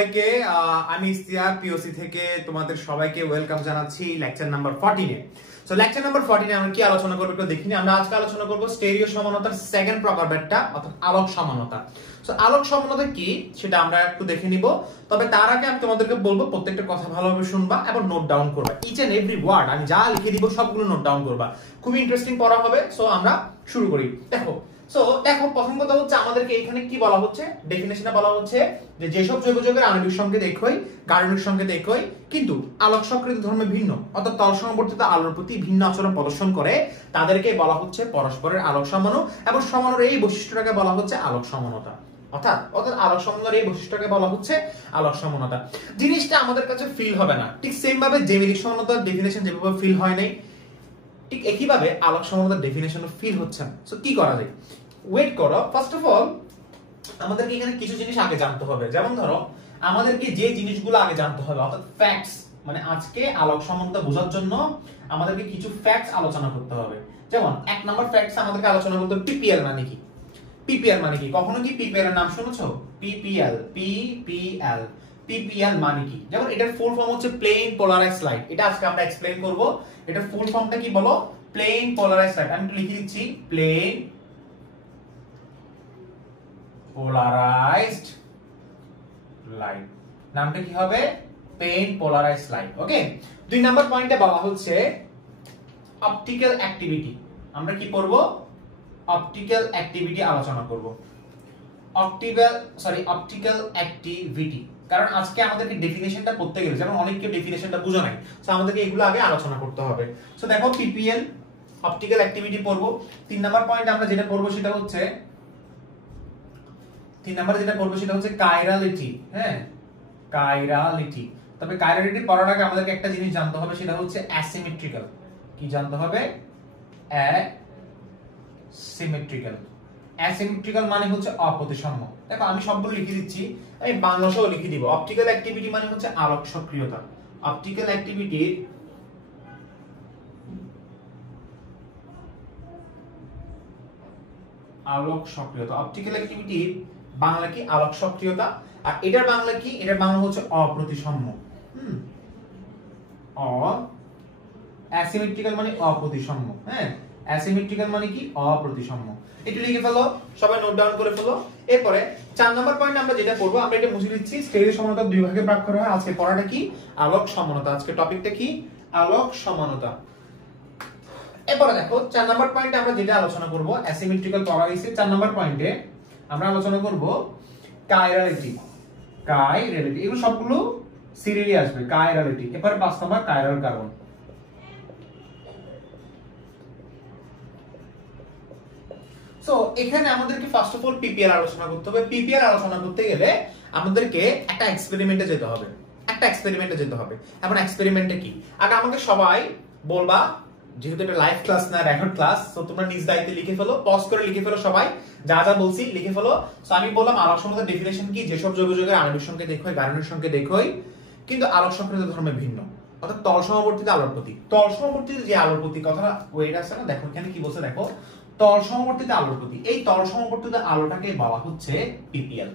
সবাইকে আমি ইস্তিয়াক পিওসি থেকে তোমাদের সবাইকে ওয়েলকাম জানাচ্ছি লেকচার নাম্বার 14 এ। সো লেকচার নাম্বার 14 এ আমরা কি আলোচনা করব একটু দেখিনি। আমরা আজকে আলোচনা করব স্টেরিও সমানতার সেকেন্ড প্রকারভেদটা অর্থাৎ আলোক সমানতা। সো আলোক সমানতা কি সেটা আমরা একটু দেখে নিব। তবে তার আগে আমি তোমাদেরকে বলবো প্রত্যেকটা কথা ভালোভাবে শুনবা এবং নোট ডাউন করবা। ইচ এন্ড এভরি ওয়ার্ড আমি যা লিখে দিব সবগুলো নোট ডাউন করবা। খুবই ইন্টারেস্টিং পড়া হবে। সো আমরা শুরু করি। দেখো প্রথম কথা হচ্ছে আমাদেরকে এখানে কি বলা হচ্ছে, ডেফিনেশনে বলা হচ্ছে যে যেসব জৈবযৌগের আণবিক সংকেত একই, গাঠনিক সংকেত একই, কিন্তু আলোক সক্রিয় ধর্মে ভিন্ন অর্থাৎ তলসমবর্তিত আলোর প্রতি ভিন্ন আচরণ প্রদর্শন করে তাদেরকে বলা হচ্ছে পরস্পরের আলোক সমাণু এবং সমাণুর এই বৈশিষ্ট্যটাকে বলা হচ্ছে আলোক সমানতা। অর্থাৎ আলোক সমানতার এই বৈশিষ্ট্যটাকে বলা হচ্ছে আলোক সমানতা। জিনিসটা আমাদের কাছে ফিল হবে না, ঠিক সেম ভাবে জেমিনিক সমানতার ডেফিনেশন যেভাবে ফিল হয় নাই, ঠিক একইভাবে আলোক সমানতার ডেফিনেশনও ফিল হচ্ছে না। সো কি করা যায়, ওয়েট করো। ফার্স্ট অফ অল আমাদেরকে এখানে কিছু জিনিস আগে জানতে হবে। যেমন ধরো আমাদেরকে যে জিনিসগুলো আগে জানতে হবে অর্থাৎ ফ্যাক্টস, মানে আজকে আলোক সমানতা বোঝার জন্য আমাদেরকে কিছু ফ্যাক্টস আলোচনা করতে হবে। যেমন এক নাম্বার ফ্যাক্টস আমাদেরকে আলোচনা করতে হবে পিপিএল মানে কি। পিপিএল মানে কি? কখনো কি পিপিএল এর নাম শুনেছো? পিপিএল পিপিএল মানে কি? যেমন এটার ফুল ফর্ম হচ্ছে প্লেন পোলারাইজড লাইট। এটা আজকে আমরা এক্সপ্লেইন করব। এটার ফুল ফর্মটা কি বলো? Plane polarized light. আমি একটু লিখে দিচ্ছি, প্লেন পোলারাইজড লাইট। নামটা কি হবে? Plane polarized light. ওকে, দুই নাম্বার পয়েন্টে বলা হচ্ছে অপটিক্যাল অ্যাক্টিভিটি। আমরা কি করব? অপটিক্যাল অ্যাক্টিভিটি আলোচনা করব। অপটিক্যাল অ্যাক্টিভিটি, কারণ আজকে আমাদেরকে ডেফিনেশনটা পড়তে গেলে যেমন অনেক কেউ ডেফিনেশনটা বুঝো নাই, সো আমাদেরকে এগুলো আগে আলোচনা করতে হবে। সো দেখো পিপিএল অপটিক্যাল অ্যাক্টিভিটি পড়ব। তিন নাম্বার পয়েন্ট আমরা যেটা পড়ব সেটা হচ্ছে কাইরালিটি। হ্যাঁ, কাইরালিটি। তবে কাইরালিটি পড়ার আগে আমাদেরকে একটা জিনিস জানতে হবে, সেটা হচ্ছে অ্যাসিমেট্রিক্যাল। কি জানতে হবে? অ্যাসিমেট্রিক্যাল। অ্যাসিমেট্রিক্যাল মানে হচ্ছে অপ্রতিসম। দেখো আমি সবগুলো লিখে দিচ্ছি, আমি বাংলাসহ লিখে দিব। অপটিক্যাল অ্যাক্টিভিটি মানে হচ্ছে আলোক সক্রিয়তা। অপটিক্যাল অ্যাক্টিভিটি আলোক সক্রিয়তা। অপটিক্যাল অ্যাক্টিভিটি বাংলা কি? আলোক সক্রিয়তা। আর এটার বাংলা কি? এটার বাংলা হচ্ছে অপ্রতিসম। অ্যাসিমেট্রিক্যাল মানে অপ্রতিসম। হ্যাঁ, অ্যাসিমেট্রিক্যাল মানে কি? অপ্রতিসম। একটু লিখে ফেলো, সবাই নোট ডাউন করে ফেলো। এরপরে 4 নাম্বার পয়েন্ট আমরা যেটা পড়বো, আমরা এটা মুছে দিচ্ছি। স্টেরিও সমানতা দুই ভাগে ভাগ করা হয়। আজকে পড়াটা কি? আলোক সমানতা। আজকে টপিকটা কি? আলোক সমানতা। এরপরে দেখো 4 নাম্বার পয়েন্টে আমরা যেটা আলোচনা করব, অ্যাসিমেট্রিক্যাল পড়া হইছে। 4 নাম্বার পয়েন্টে আমরা আলোচনা করব কাইরালিটি। কাইরালিটি এগুলো সবগুলো সিরিয়ালি আসবে। কাইরালিটি। এরপরে 5 নাম্বার কাইরাল কার্বন। সো এখানে আমাদেরকে ফার্স্ট অফ অল পিপিএল আলোচনা করতে হবে। পিপিএল আলোচনা করতে গেলে আমাদেরকে একটা এক্সপেরিমেন্টে যেতে হবে। এখন এক্সপেরিমেন্টে কি? আগে আমাকে সবাই বলবা, যেহেতু এটা লাইভ ক্লাস না রেকর্ড ক্লাস, তো তোমরা নিজ দায়িত্বে লিখে ফেলো, পজ করে লিখে ফেলো, সবাই যা যা বলছি লিখে ফেলো। সো আমি বললাম আলোক সমানতার ডেফিনেশন কি? যেসব জৈবযৌগের আণবিক সংকেত একই, গাঠনিক সংকেত একই, কিন্তু আলোক সক্রিয়তা ধর্মে ভিন্ন অর্থাৎ তলসমবর্তিত আলোর প্রতি। তলসমবর্তিত যে আলোর প্রতি কথাটা ওয়েট আছে না, দেখো এখানে কি বলছে, দেখো তলসমবর্তিত আলোর প্রতি। এই তলসমবর্তিত আলোটাকে বলা হচ্ছে পিপিএল।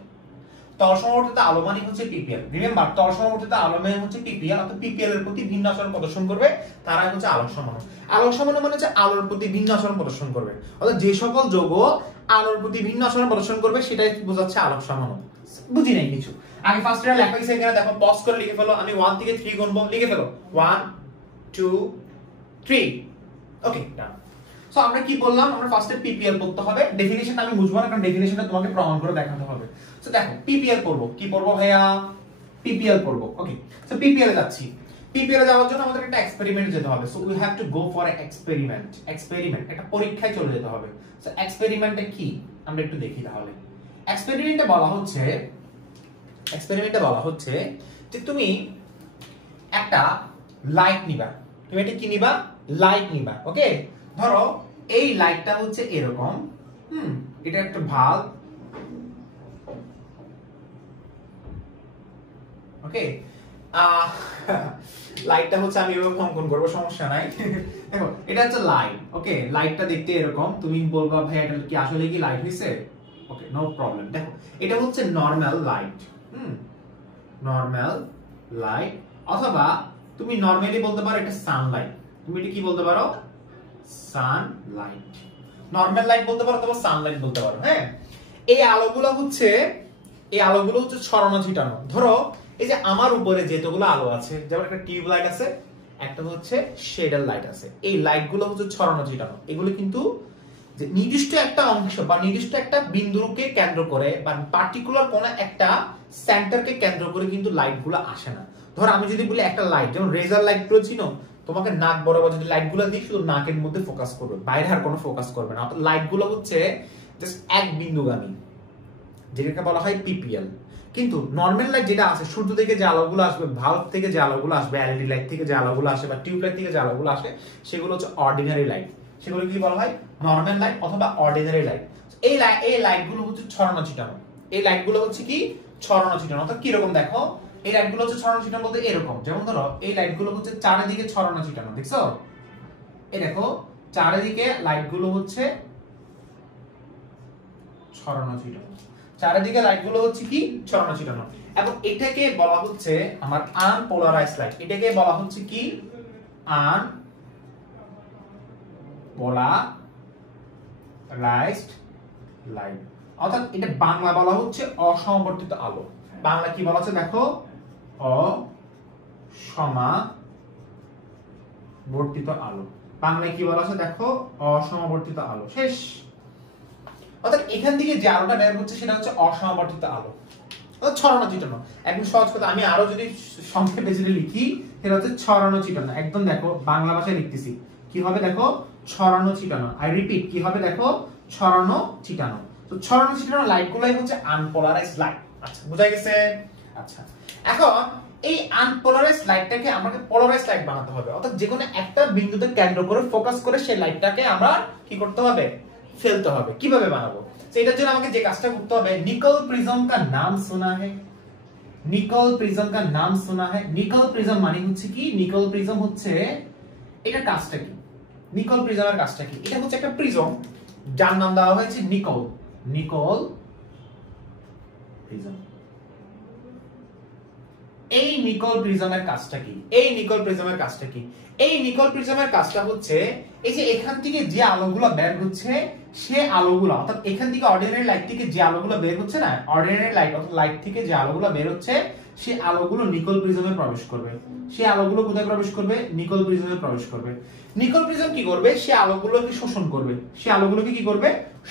তলসমবর্তিত আলো মানে হচ্ছে পিপিএল। রিমেম্বার, তলসমবর্তিত আলো মানে হচ্ছে পিপিএল, অর্থাৎ পিপিএল এর প্রতি ভিন্ন আচরণ প্রদর্শন করবে, তারা হচ্ছে আলোক সমাণু। আলোক সমাণু মানে হচ্ছে আলোর প্রতি ভিন্ন আচরণ প্রদর্শন করবে, অর্থাৎ যে সকল যৌগ আলোর প্রতি ভিন্ন আচরণ প্রদর্শন করবে সেটাই বোঝাচ্ছে আলোক সমাণু। বুঝি নাই কিছু? আগে ফার্স্ট ইয়ার লেখা হইছে, এখানে দেখো পজ করে লিখে ফেলো। আমি 1 থেকে 3 গুনবো, লিখে ফেলো 1 2 3। ওকে, ডান। সো আমরা কি বললাম? আমরা ফার্স্টে পিপিএল পড়তে হবে। ডেফিনিশন আমি বুঝবো না, কারণ ডেফিনিশনটা তোমাকে প্রমাণ করে দেখাতে হবে। সো দেখো পিপিএল পড়বো। কি পড়বো ভাইয়া? পিপিএল পড়বো। ওকে, সো পিপিএল এ যাচ্ছি। পিপিএল এ যাওয়ার জন্য আমাদের একটা এক্সপেরিমেন্ট যেতে হবে। So we have to go for experiment. একটা পরীক্ষায় চলে যেতে হবে। সো এক্সপেরিমেন্টটা কি আমরা একটু দেখি তাহলে। এক্সপেরিমেন্টে বলা হচ্ছে যে তুমি একটা লাইট নিবা। তুমি এটা কি নিবা? লাইট নিবা। ওকে, ধরো এই লাইটটা হচ্ছে এরকম। এটা একটা ভাল্ব। ওকে, লাইটটা হচ্ছে আমি এভাবে অঙ্কন করবো, সমস্যা নাই। দেখো এটা হচ্ছে লাইট। ওকে, লাইটটা দেখতে এরকম। তুমি বলবা ভাই এটা কি আসলে কি লাইট হইছে? ওকে, নো প্রবলেম। দেখো এটা হচ্ছে নরমাল লাইট। নরমাল লাইট, অথবা তুমি নরমালি বলতে পারো এটা সানলাইট। তুমি এটা কি বলতে পারো? সানলাইট। নরমাল লাইট বলতে পারো অথবা সানলাইট বলতে পারো। হ্যাঁ, এই আলোগুলো হচ্ছে ছড়ানো ছিটানো। ধরো এই যে আমার উপরে যেতগুলো আলো আছে, যেমন একটা টিউব লাইট আছে, একটা হচ্ছে শেডার লাইট আছে, এই লাইটগুলো হচ্ছে ছড়ানো ছিটানো। এগুলো কিন্তু যে নির্দিষ্ট একটা অংশ বা নির্দিষ্ট একটা বিন্দুকে কেন্দ্র করে বা পার্টিকুলার কোন একটা সেন্টারকে কেন্দ্র করে কিন্তু লাইটগুলো আসে না। ধর আমি যদি বলি একটা লাইট, যেমন রেজার লাইট গুলো চিনো, তোমাকে নাক বরাবর যদি লাইটগুলো দিই, শুধু নাকের মধ্যে ফোকাস করবে, বাইরে আর কোনো ফোকাস করবে না। অর্থাৎ লাইটগুলো হচ্ছে জাস্ট এক বিন্দুগামী, যেটাকে বলা হয় পিপিএল। কিন্তু নরমাল লাইট যেটা আছে, সূর্য থেকে যে আলোগুলো আসবে, ভাল্ব থেকে যে আলোগুলো আসবে, এলইডি লাইট থেকে যে আলোগুলো আসে বা টিউব লাইট থেকে যে আলোগুলো আসে, সেগুলো হচ্ছে অর্ডিনারি লাইট। সেগুলো কি বলা হয়? নরমাল লাইট অথবা অর্ডিনারি লাইট। এই লাইটগুলো হচ্ছে ছড়ানো ছিটানো। এই লাইটগুলো হচ্ছে কি? ছড়ানো ছিটানো। অর্থাৎ কি রকম দেখো, এই লাইটগুলো হচ্ছে ছড়ানো ছিটানো বলতে এরকম। যেমন ধরো এই লাইটগুলো হচ্ছে চারিদিকে ছড়ানো ছিটানো, দেখছো? এই দেখো চারিদিকে লাইটগুলো হচ্ছে ছড়ানো ছিটানো, চারিদিকে লাইটগুলো হচ্ছে কি? ছড়ানো ছিটানো। এবং এটাকে বলা হচ্ছে আমার আনপোলারাইজড লাইট। এটাকে বলা হচ্ছে কি? Unpolarised light. অর্থাৎ এটা বাংলা বলা হচ্ছে অসমবর্তিত আলো। বাংলা কি বলা আছে দেখো? অসমাবর্তিত আলো। বাংলায় কি বলা আছে দেখো? অসমবর্তিত আলো। শেষ। অর্থাৎ এখান থেকে যে আলোটা বের হচ্ছে সেটা হচ্ছে অসমাবর্তিত আলো, অর্থাৎ ছড়ানো ছিটানো। একদম সহজ কথা, আমি আরো যদি সংক্ষেপে যদি লিখি, সেটা হচ্ছে ছড়ানো ছিটানো। একদম দেখো বাংলা ভাষায় লিখতেছি, কি হবে দেখো? ছড়ানো ছিটানো। আই রিপিট, কি হবে দেখো? ছড়ানো ছিটানো। তো ছড়ানো ছিটানো লাইটগুলাই হচ্ছে আনপোলারাইজড লাইট। আচ্ছা, বোঝা গেছে? আচ্ছা, এখন এই আনপোলারাইজড লাইটটাকে আমাকে পোলারাইজড লাইট বানাতে হবে। অর্থাৎ যে কোনো একটা বিন্দুতে কেন্দ্র করে ফোকাস করে সেই লাইটটাকে আমরা কি করতে হবে? ফেলতে হবে। কিভাবে বানাবো? তো এটার জন্য আমাকে যে কাজটা করতে হবে, নিকল প্রিজম কা নাম শোনা है? নিকল প্রিজম কা নাম শোনা है? নিকল প্রিজম মানে হচ্ছে কি? নিকল প্রিজম হচ্ছে, এটা কাজটা কি? নিকল প্রিজমের কাজটা কি? এটা হচ্ছে একটা প্রিজম যার নাম দেওয়া হয়েছে নিকল। নিকল প্রিজম। এই নিকল প্রিজমের কাজটা কি? এই নিকল প্রিজমের কাজটা কি? এই নিকল প্রিজমের কাজটা হচ্ছে, এই যে এখান থেকে যে আলোগুলো বের হচ্ছে, সে আলোগুলো, অর্থাৎ এখান থেকে অর্ডিনারি লাইট থেকে যে আলোগুলো বের হচ্ছে না, অর্ডিনারি লাইট অর্থাৎ লাইট থেকে যে আলোগুলো বের হচ্ছে, সে আলোগুলো নিকল প্রিজমে প্রবেশ করবে। সে আলোগুলো কোথায় প্রবেশ করবে? নিকল প্রিজমে প্রবেশ করবে। নিকল প্রিজম কি করবে? সে আলোগুলোকে শোষণ করবে। সে আলোগুলোকে কি করবে?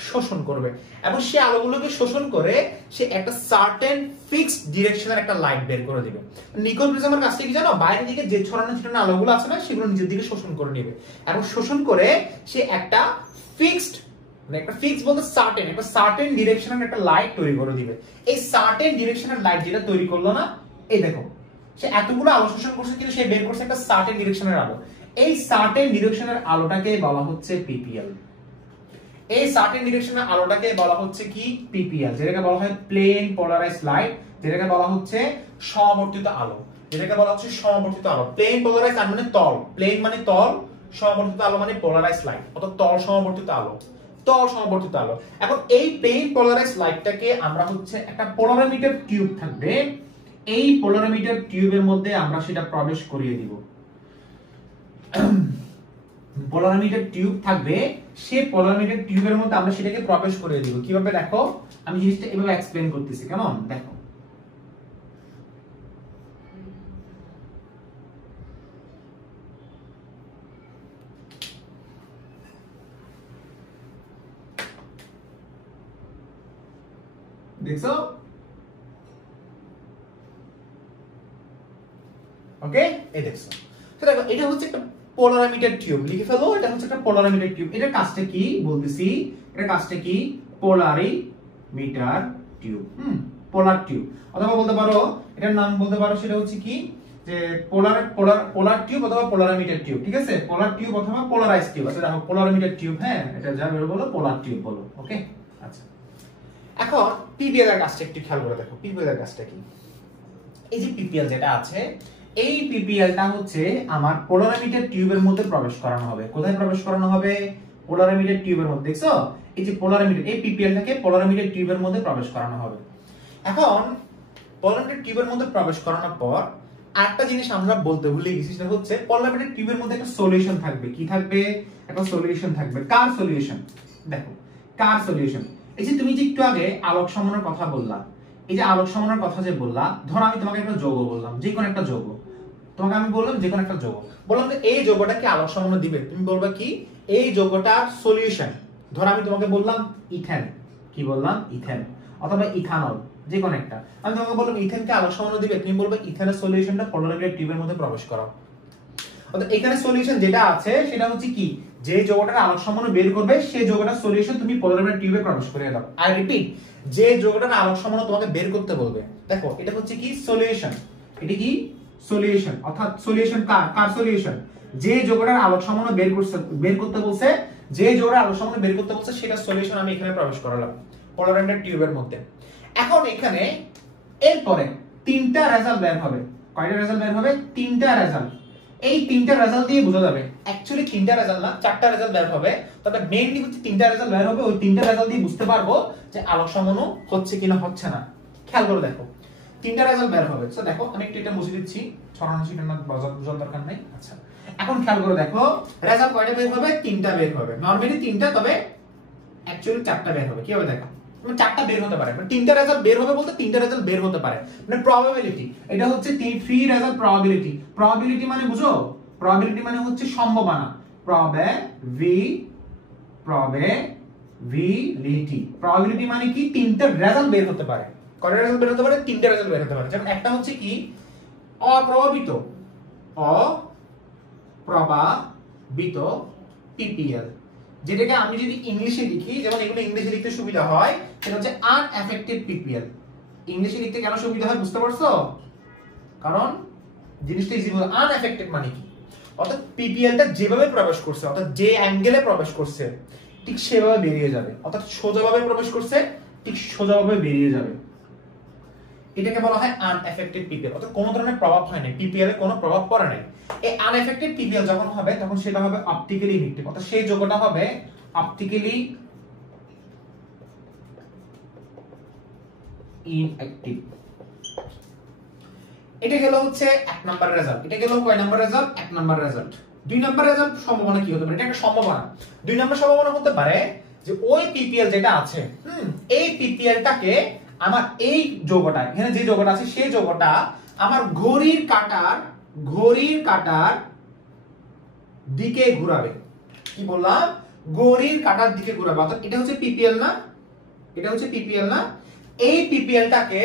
শোষণ করবে। এবং সে আলোগুলোকে শোষণ করে সে একটা সার্টেন ফিক্সড ডিরেকশনের একটা লাইট বের করে দিবে। নিকল প্রিজমের কাজটা কি জানো? বাইরে দিকে যে ছড়ানো ছিটানো আলোগুলো আছে না, সেগুলো নিজের দিকে শোষণ করে নেবে এবং শোষণ করে সে একটা ফিক্সড, মানে একটা ফিক্স বলতে সার্টেন, একটা সার্টেন ডিরেকশনের একটা লাইট তৈরি করে দিবে। এই সার্টেন ডিরেকশনের লাইট যেটা তৈরি করলো না, এই দেখো সে এতগুলো আলো শোষণ করছে কিন্তু সে বের করছে একটা সার্টেন ডিরেকশনের আলো। এই সার্টেন ডিরেকশনের আলোটাকে বলা হচ্ছে পিপিএল। এই সার্টেন ডিরেকশনের আলোটাকে বলা হচ্ছে কি? পিপিএল, যেটাকে বলা হয় প্লেন পোলারাইজড লাইট, যেটাকে বলা হচ্ছে সমবর্তিত আলো, যেটাকে বলা হচ্ছে সমবর্তিত আলো। প্লেন পোলারাইজড মানে তল, প্লেন মানে তল, সমবর্তিত আলো মানে পোলারাইজড লাইট, অর্থাৎ তল সমবর্তিত আলো, তল সমবর্তিত আলো। এখন এই প্লেন পোলারাইজড লাইটটাকে আমরা হচ্ছে একটা পোলারোমিটার টিউব থাকবে, এই পোলারোমিটার টিউবের মধ্যে আমরা সেটা প্রবেশ করিয়ে দিব। পোলারোমিটার টিউব থাকবে, সেই পোলারোমিটার টিউবের মধ্যে আমরা সেটাকে প্রবেশ করিয়ে দিব। কিভাবে দেখো, আমি জিনিসটা এভাবে এক্সপ্লেইন করতেছি, কেমন? দেখো, দেখছো? ওকে, এই দেখছো? তো দেখো এটা হচ্ছে একটা পোলারোমিটার টিউব, লিখে ফেলো, এটা হচ্ছে একটা পোলারোমিটার টিউব। এটার কাজটা কি বলতেছি, এটার কাজটা কি? পোলারিমিটার টিউব, পোলার টিউব, অথবা বলতে পারো এটার নাম বলতে পারো, সেটা হচ্ছে কি? যে পোলার টিউব অথবা পোলারোমিটার টিউব, ঠিক আছে? পোলার টিউব অথবা পোলারাইজড টিউব। আচ্ছা দেখো, পোলারোমিটার টিউব, হ্যাঁ, এটা যা বের বলো পোলার টিউব বলো, ওকে? আচ্ছা, এখন পিপিএল এর কাজটা একটু খেয়াল করে দেখো। পিপিএল এর কাজটা কি? এই যে পিপিএল যেটা আছে, এই পিপিএলটা হচ্ছে আমার পোলারোমিটার টিউবের মধ্যে প্রবেশ করানো হবে। কোথায় প্রবেশ করানো হবে? পোলারোমিটার টিউবের মধ্যে। দেখছো, এই যে পোলারোমিটার, এই পিপিএলটাকে পোলারোমিটার টিউবের মধ্যে প্রবেশ করানো হবে। এখন পলিমিটার টিউবের মধ্যে প্রবেশ করানোর পর আরেকটা জিনিস আমরা বলতে ভুলে গেছি, সেটা হচ্ছে পলিমিটার টিউবের মধ্যে একটা সলিউশন থাকবে। কি থাকবে? একটা সলিউশন থাকবে। কার সলিউশন? দেখো কার সলিউশন। এই যে তুমি যে একটু আগে আলোক সমানুর কথা বললা, এই যে আলোক সমানুর কথা যে বললা, ধরো আমি তোমাকে একটা যৌগ বললাম, যে কোনো একটা যৌগ তোমাকে আমি বললাম, যে কোনো একটা যৌগ বললাম যে এই যৌগটা কি আলোক সমাণু দিবে? তুমি বলবা কি এই যৌগটার সলিউশন। ধরো আমি তোমাকে বললাম ইথেন, কি বললাম? ইথেন, অথবা ইথানল, যে কোনো একটা। আমি তোমাকে বললাম ইথেনকে আলোক সমাণু দিবে, তুমি বলবে ইথেনের সলিউশনটা পলিমিটার টিউবের মধ্যে প্রবেশ করাও। অর্থাৎ এখানে সলিউশন যেটা আছে সেটা হচ্ছে কি, যে যৌগটার আলোক সমাণু বের করবে সেই যৌগটার সলিউশন তুমি পলিমিটার টিউবে প্রবেশ করে দাও। আই রিপিট, যে যৌগটার আলোক সমাণু তোমাকে বের করতে বলবে, দেখো এটা হচ্ছে কি সলিউশন, এটা কি সলিউশন। অর্থাৎ সলিউশন কার সলিউশন? যে যৌগটার আলোক সমাণু বের করতে বলছে, যে যৌগটার আলোক সমাণু বের করতে বলছে সেটা সলিউশন আমি এখানে প্রবেশ করালাম পলিমিটার টিউবের মধ্যে। এখন এখানে এরপরে তিনটা রেজাল্ট বের হবে। কয়টা রেজাল্ট বের হবে? তিনটা রেজাল্ট। এই তিনটা রেজাল্ট দিয়ে বোঝা যাবে, অ্যাকচুয়ালি তিনটা রেজাল্ট না, চারটা রেজাল্ট বের হবে, তবে মেইনলি হচ্ছে তিনটা রেজাল্ট বের হবে। ওই তিনটা রেজাল্ট দিয়ে বুঝতে পারবো যে আলোক সমাণু হচ্ছে কিনা হচ্ছে না। খেয়াল করে দেখো, তিনটা রেজাল্ট বের হবে। সো দেখো আমি একটু এটা মুছে দিচ্ছি, ছড়ানো ছিটানো বোঝার দরকার নাই। আচ্ছা, এখন খেয়াল করে দেখো রেজাল্ট কয়টা বের হবে? তিনটা বের হবে। নরমালি তিনটা, তবে অ্যাকচুয়ালি চারটা বের হবে। কি হবে দেখো, চারটা বের হতে পারে, মানে তিনটা রেজাল্ট বের হবে বলতে তিনটা রেজাল্ট বের হতে পারে, মানে প্রবাবিলিটি। এটা হচ্ছে 3 রেজাল্ট প্রবাবিলিটি। প্রবাবিলিটি মানে বুঝো, প্রবাবিলিটি মানে হচ্ছে সম্ভাবনা। প্রবাবিলিটি, প্রবাবিলিটি মানে কি তিনটা রেজাল্ট বের হতে পারে। কয়টা রেজাল্ট বের হতে পারে? তিনটা রেজাল্ট বের হতে পারে। যেমন একটা হচ্ছে কি অপ্রভাবিত পিপিএল, যেটাকে আমি যদি ইংলিশে লিখি, যেমন এগুলো ইংলিশে লিখতে সুবিধা হয়, সেটা হচ্ছে আনএফেক্টেড পিপিএল। ইংলিশে লিখতে কেন সুবিধা হয় বুঝতে পারছো? কারণ জিনিসটা ইজি। আনএফেক্টেড মানে কি? অর্থাৎ পিপিএলটা যেভাবে প্রবেশ করছে, অর্থাৎ যে অ্যাঙ্গেলে প্রবেশ করছে ঠিক সেভাবে বেরিয়ে যাবে। অর্থাৎ সোজাভাবে প্রবেশ করছে, ঠিক সোজাভাবে বেরিয়ে যাবে। এটাকে বলা হয় আনএফেক্টেড পিপিএল। অর্থাৎ কোনো ধরনের প্রভাব হয় না, পিপিএল এর কোনো প্রভাব পড়ে নাই। এই আনএফেক্টেড পিপিএল যখন হবে তখন সেটা হবে অপটিক্যালি ইনঅ্যাক্টিভ। অর্থাৎ সেই যৌগটা হবে অপটিক্যালি ইনঅ্যাক্টিভ। এটা গেল হচ্ছে এক নাম্বার রেজাল্ট। এটা গেল কয় নাম্বার রেজাল্ট? এক নাম্বার রেজাল্ট। দুই নাম্বার রেজাল্ট সম্ভাবনা কি হতে পারে? এটা একটা সম্ভাবনা। দুই নাম্বার সম্ভাবনা হতে পারে যে ওই পিপিএল যেটা আছে, এই পিপিএলটাকে আমার এই যৌগটা, এখানে যে যৌগটা আছে সেই যৌগটা আমার ঘড়ির কাঁটার দিকে ঘোরাবে। কি বললাম? ঘড়ির কাঁটার দিকে ঘোরাবে। অর্থাৎ এটা হচ্ছে পিপিএল না, এটা হচ্ছে পিপিএল না। এই পিপিএলটাকে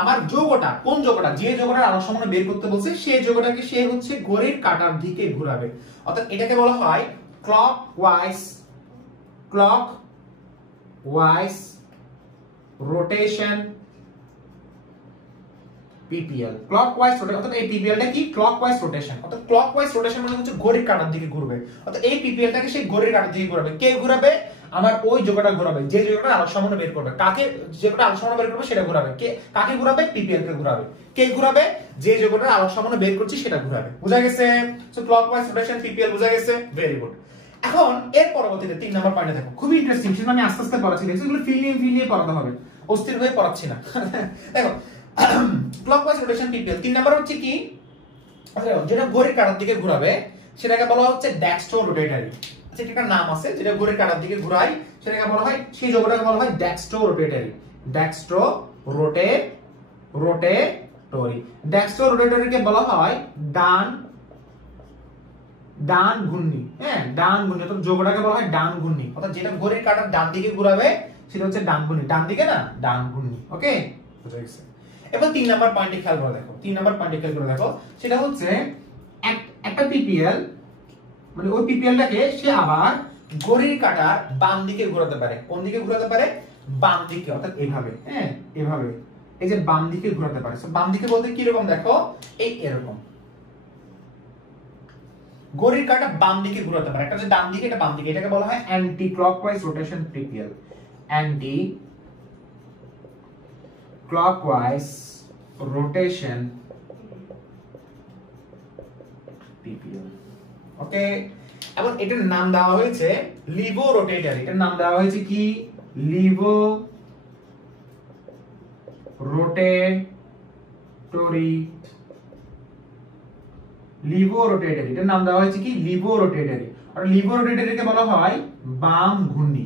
আমার যৌগটা, কোন যৌগটা, যে যৌগটার আলোক সমাণু বের করতে বলছে সেই যৌগটাকে সে হচ্ছে ঘড়ির কাঁটার দিকে ঘোরাবে। অর্থাৎ এটাকে বলা হয় clockwise rotation PPL. Clockwise rotation, অর্থাৎ এই পিপিএলটা কি ক্লকওয়াইজ রোটেশন। অর্থাৎ ক্লকওয়াইজ রোটেশন মানে হচ্ছে ঘড়ির কাঁটার দিকে ঘুরবে। অর্থাৎ এই পিপিএলটাকে সেই ঘড়ির কাঁটার দিকে ঘোরাবে। কে ঘোরাবে? আমার ওই যৌগটা ঘোরাবে, যে যৌগটা আলোক সমাণু বের করবে। কাকে? যেটা আলোক সমাণু বের করবে সেটা ঘোরাবে। কে কাকে ঘোরাবে? পিপিএল কে ঘোরাবে। কে ঘোরাবে? যে যৌগটা আলোক সমাণু বের করছে সেটা ঘোরাবে। বুঝা গেছে? সো ক্লকওয়াইজ রোটেশন পিপিএল বুঝা গেছে? Very good. এখন এর পরবর্তীতে 3 নাম্বার পয়েন্টে দেখো, খুবই ইন্টারেস্টিং। সেটা আমি আস্তে আস্তে পড়াচ্ছি, এগুলো ফিল নিয়ে পড়াতে হবে, অস্থির হয়ে পড়াচ্ছি না। দেখো ক্লকওয়াইজ রোটেশন পিপিএল 3 নাম্বার হচ্ছে কি, যেটা ঘড়ির কাঁটার দিকে ঘোরাবে সেটাকে বলা হচ্ছে ডেক্সট্রো রোটেটরি। আচ্ছা, এটা একটা নাম আছে, যেটা ঘড়ির কাঁটার দিকে ঘোরায় সেটাকে বলা হয়, সেই যৌগটাকে বলা হয় ডেক্সট্রো রোটেটরি। ডেক্সট্রো রোটেটরিকে বলা হয় ডান ঘূর্ণি। হ্যাঁ, ডান ঘূর্ণি। অর্থাৎ যৌগটাকে বলা হয় ডান ঘূর্ণি। অর্থাৎ যেটা ঘড়ির কাঁটার ডান দিকে ঘোরাবে সেটা হচ্ছে ডান ঘূর্ণি। ডান দিকে না, ডান ঘূর্ণি। ওকে, বুঝা গেছে? এবার 3 নাম্বার পয়েন্টে খেয়াল করে দেখো, 3 নাম্বার পয়েন্টে খেয়াল করে দেখো, সেটা হচ্ছে একটা পিপিএল, মানে ওই পিপিএলটাকে সে আবার ঘড়ির কাঁটার বাম দিকে ঘোরাতে পারে। কোন দিকে ঘোরাতে পারে? বাম দিকে। অর্থাৎ এইভাবে, হ্যাঁ এইভাবে, এই যে বাম দিকে ঘোরাতে পারে। সো বাম দিকে বলতে কি রকম দেখো, এই এরকম ঘড়ির কাঁটা বাম দিকে ঘোরাতে পারে। একটা যে ডান দিকে, এটা বাম দিকে, এটাকে বলা হয় anti clockwise rotation PPL. Anti clockwise rotation PPL. Okay, এবং এটার নাম দেওয়া হয়েছে লিভো রোটেটরি। এটার নাম দেওয়া হয়েছে কি? লিভো রোটেটরি। টরি লিভো রোটেটরি, এটার নাম দেওয়া হয়েছে কি লিভো রোটেটরি। আর লিভো রোটেটরিকে বলা হয় বাম ঘূর্ণি।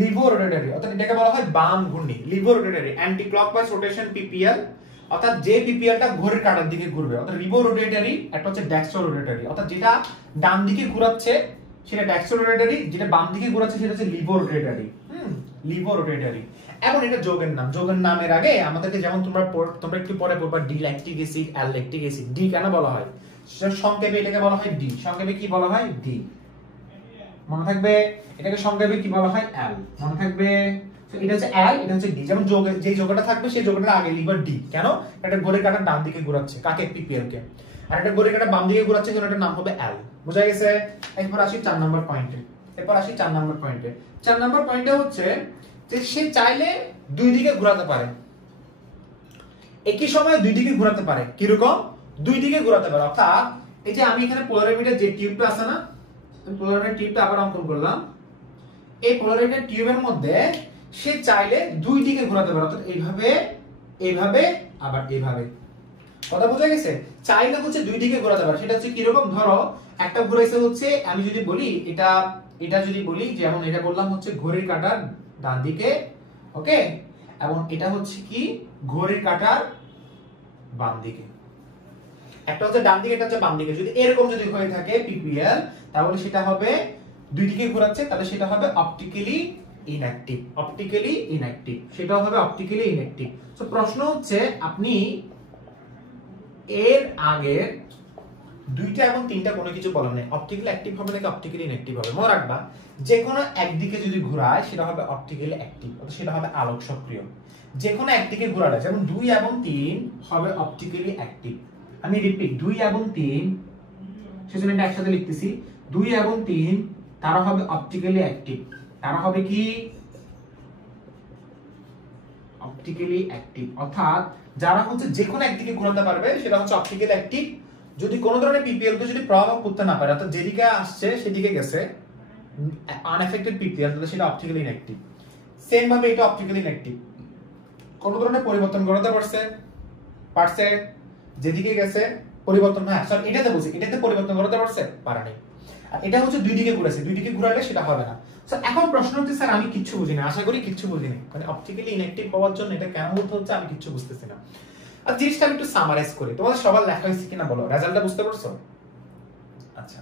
লিভো রোটেটরি অর্থাৎ এটাকে বলা হয় বাম ঘূর্ণি, levo rotatory. Anti clockwise rotation PPL অর্থাৎ যে পিপিএলটা ঘড়ির কাঁটার দিকে ঘুরবে, অর্থাৎ লিভো রোটেটরি। একটা হচ্ছে ডেক্সট্রো রোটেটরি, অর্থাৎ যেটা ডান দিকে ঘোরাচ্ছে সেটা ডেক্সট্রো রোটেটরি, যেটা বাম দিকে ঘোরাচ্ছে সেটা হচ্ছে লিভো রোটেটরি। লিভো রোটেটরি। এখন এটা যোগের নাম। যোগের নামের আগে আমাদেরকে যেমন তোমরা একটু পরে পড়বা D lactic acid, L lactic acid. D কেন বলা হয়? সংক্ষেপে এটাকে বলা হয় ডি। সংক্ষেপে কি বলা হয়? ডি। মনে থাকবে এটাকে সংক্ষেপে কি বলা হয়? অ্যাল। মনে থাকবে এটা হচ্ছে অ্যাল, এটা হচ্ছে ডি। যেমন যোগ, যে যোগটা থাকবে সেই যোগটা আগে লিখবা ডি। কেন? এটা ঘড়ির কাঁটার ডান দিকে ঘোরাচ্ছে, কাকে? পিপিএল কে। আর এটা ঘড়ির কাঁটার বাম দিকে ঘোরাচ্ছে, জন্য এটার নাম হবে অ্যাল। বোঝা গেছে? এরপর আসি 4 নাম্বার পয়েন্টে। 4 নাম্বার পয়েন্টে হচ্ছে যে সে চাইলে দুই দিকে ঘোরাতে পারে, একই সময়ে দুই দিকে ঘোরাতে পারে। কি রকম? দুই দিকে ঘোরাতে পারে। অর্থাৎ এই যে আমি এখানে পোলারিমিটার যে টিউবটা আছে না, পোলারিমিটার টিউবটা আবার অঙ্কন করলাম। এই পোলারিমিটার টিউবের মধ্যে সে চাইলে দুই দিকে ঘোরাতে পারে, অর্থাৎ এইভাবে, এইভাবে, আবার এইভাবে। কথা বোঝা গেছে? চাইলে হচ্ছে দুই দিকে ঘোরাতে পারে। সেটা হচ্ছে কি রকম? ধরো একটা ঘুরাইছে হচ্ছে, আমি যদি বলি এটা যদি বলি যেমন এটা বললাম হচ্ছে ঘড়ির কাঁটার ডান দিকে, ওকে, এবং এটা হচ্ছে কি ঘড়ির কাঁটার বাম দিকে। একটা হচ্ছে ডান দিকে, এটা হচ্ছে বাম দিকে। যদি এরকম যদি হয়ে থাকে পিপিএল, তাহলে সেটা হবে দুই দিকে ঘোরাচ্ছে, তাহলে সেটা হবে অপটিক্যালি ইনঅ্যাক্টিভ। অপটিক্যালি ইনঅ্যাক্টিভ, সেটাও হবে অপটিক্যালি ইনঅ্যাক্টিভ। সো প্রশ্ন হচ্ছে আপনি এর আগে দুইটা এবং তিনটা কোনো কিছু বলেন নাই, অপটিক্যালি অ্যাক্টিভ হবে নাকি অপটিক্যালি ইনঅ্যাক্টিভ হবে। মনে রাখবা যে কোনো একদিকে যদি ঘোরায় সেটা হবে অপটিক্যালি অ্যাক্টিভ, অর্থাৎ সেটা হবে আলোক সক্রিয়। যে কোনো একদিকে ঘোরালে, যেমন 2 এবং 3 হবে অপটিক্যালি অ্যাক্টিভ। আমি রিপিট, 2 এবং 3, সেজন্য এটা একসাথে লিখতেছি। 2 এবং 3 তারা হবে অপটিক্যালি অ্যাক্টিভ। তারা হবে কি? Optically active. অর্থাৎ যারা হচ্ছে যে কোনো একদিকে ঘোরাতে পারবে সেটা হচ্ছে অপটিক্যালি অ্যাক্টিভ। যদি কোনো ধরনের পিপিএল কে যদি প্রভাব করতে না পারে, অর্থাৎ যেদিকে আসছে সেদিকে গেছে আনএফেক্টেড পিপিএল, তাহলে সেটা অপটিক্যালি ইনঅ্যাক্টিভ। সেম ভাবে এটা অপটিক্যালি ইনঅ্যাক্টিভ। কোনো ধরনের পরিবর্তন করতে পারছে, যেদিকে গেছে পরিবর্তন, হ্যাঁ সরি এটাতে বলছি, এটাতে পরিবর্তন করতে পারছে, পারে নাই। আর এটা হচ্ছে দুই দিকে ঘুরেছে, দুই দিকে ঘুরালে সেটা হবে না। সো এখন প্রশ্ন হচ্ছে স্যার আমি কিচ্ছু বুঝিনি, আশা করি কিচ্ছু বুঝিনি, মানে অপটিক্যালি ইনঅ্যাক্টিভ হওয়ার জন্য এটা কেন হতে হচ্ছে আমি কিচ্ছু বুঝতেছি না। আর জিনিসটা আমি একটু সামারাইজ করি, তোমাদের সবার লেখা হয়েছে কিনা বলো, রেজাল্টটা বুঝতে পারছো? আচ্ছা,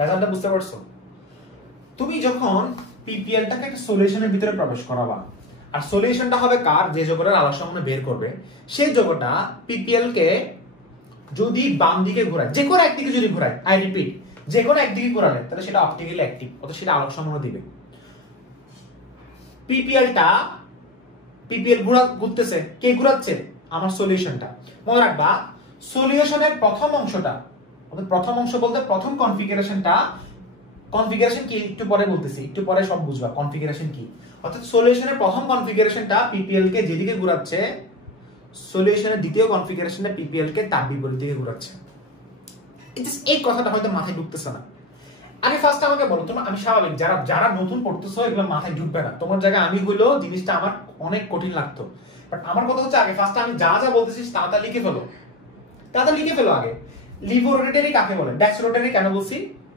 রেজাল্টটা বুঝতে পারছো? তুমি যখন পিপিএলটাকে একটা সলিউশনের ভিতরে প্রবেশ করাবা, আর সলিউশনটা হবে কার? যে যোগটার আলোক সমন্বয় বের করবে, সেই যোগটা পিপিএল কে যদি বাম দিকে ঘোরায়, যে কোনো একদিকে যদি ঘোরায়, আই রিপিট, যে কোনো একদিকে ঘোরালে, তাহলে সেটা অপটিক্যালি অ্যাক্টিভ, অর্থাৎ সেটা আলোক সমন্বয় দিবে। পিপিএল ঘুরতেছে, কে ঘুরাচ্ছে? আমার সলিউশনটা। মনে রাখবা সলিউশনের প্রথম অংশটা, অর্থাৎ প্রথম অংশ বলতে প্রথম কনফিগারেশনটা, কনফিগারেশন কি একটু পরে বলতেছি, একটু পরে সব বুঝবা কনফিগারেশন কি। অর্থাৎ সলিউশনের প্রথম কনফিগারেশনটা পিপিএল কে যেদিকে ঘোরাচ্ছে, সলিউশনের দ্বিতীয় কনফিগারেশনে পিপিএল কে তার বিপরীত দিকে ঘোরাচ্ছে। এই কথাটা হয়তো মাথায় ঢুকতেছে না। আগে ফার্স্ট আমাকে বলো, তোমরা, আমি স্বাভাবিক যারা নতুন পড়তেছো এগুলো মাথায় ঢুকবে না, তোমার জায়গায় আমি হইলো জিনিসটা আমার অনেক কঠিন লাগতো, বাট আমার কথা হচ্ছে আগে ফার্স্ট আমি যা যা বলতেছি তা লিখে ফেলো আগে। লিভো রোটেটরি কাকে বলে? ডেক্স রোটেটরি কেন বলছি?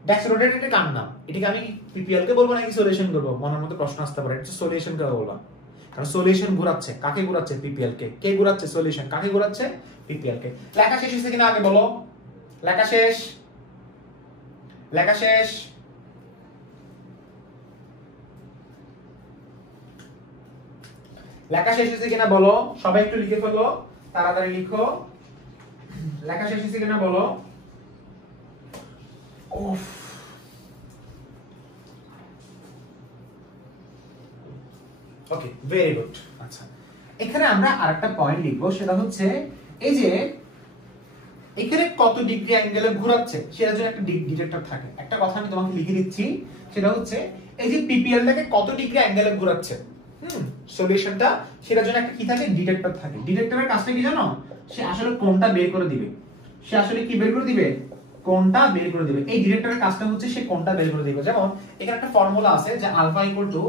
ডেক্স রোটেটরি কার নাম? এটা কি আমি পিপিএল কে বলবো নাকি সলিউশন করবো? মনের মধ্যে প্রশ্ন আসতে পারে, এটা সলিউশন কে বলবো, কারণ সলিউশন ঘোরাচ্ছে, কাকে ঘোরাচ্ছে? পিপিএল কে। কে ঘোরাচ্ছে? সলিউশন। কাকে ঘোরাচ্ছে? পিপিএল কে। লেখা শেষ হয়েছে কিনা আগে বলো, লেখা শেষ? লেখা শেষ? লেখা শেষ হয়েছে কিনা বলো, সবাই একটু লিখে ফেলো, তাড়াতাড়ি লিখো। লেখা শেষ হয়েছে কিনা বলো। ওকে, ভেরি গুড। আচ্ছা, এখানে আমরা আরেকটা পয়েন্ট লিখবো, সেটা হচ্ছে এই যে এখানে কত ডিগ্রি অ্যাঙ্গেলে ঘোরাচ্ছে সেটার জন্য একটা ডিটেক্টর থাকে। একটা কথা আমি তোমাকে লিখে দিচ্ছি, সেটা হচ্ছে এই যে পিপিএলটাকে কত ডিগ্রি অ্যাঙ্গেলে ঘোরাচ্ছে সলিউশনটা, সেটার জন্য একটা কি থাকে? ডিটেক্টর থাকে। ডিটেক্টরের কাজটা কি জানো? সে আসলে কোণটা বের করে দিবে। সে আসলে কি বের করে দিবে? কোণটা বের করে দিবে। এই ডিরেক্টরের কাজটা হচ্ছে সে কোণটা বের করে দিবে। যেমন এখানে একটা ফর্মুলা আছে যে alpha equal to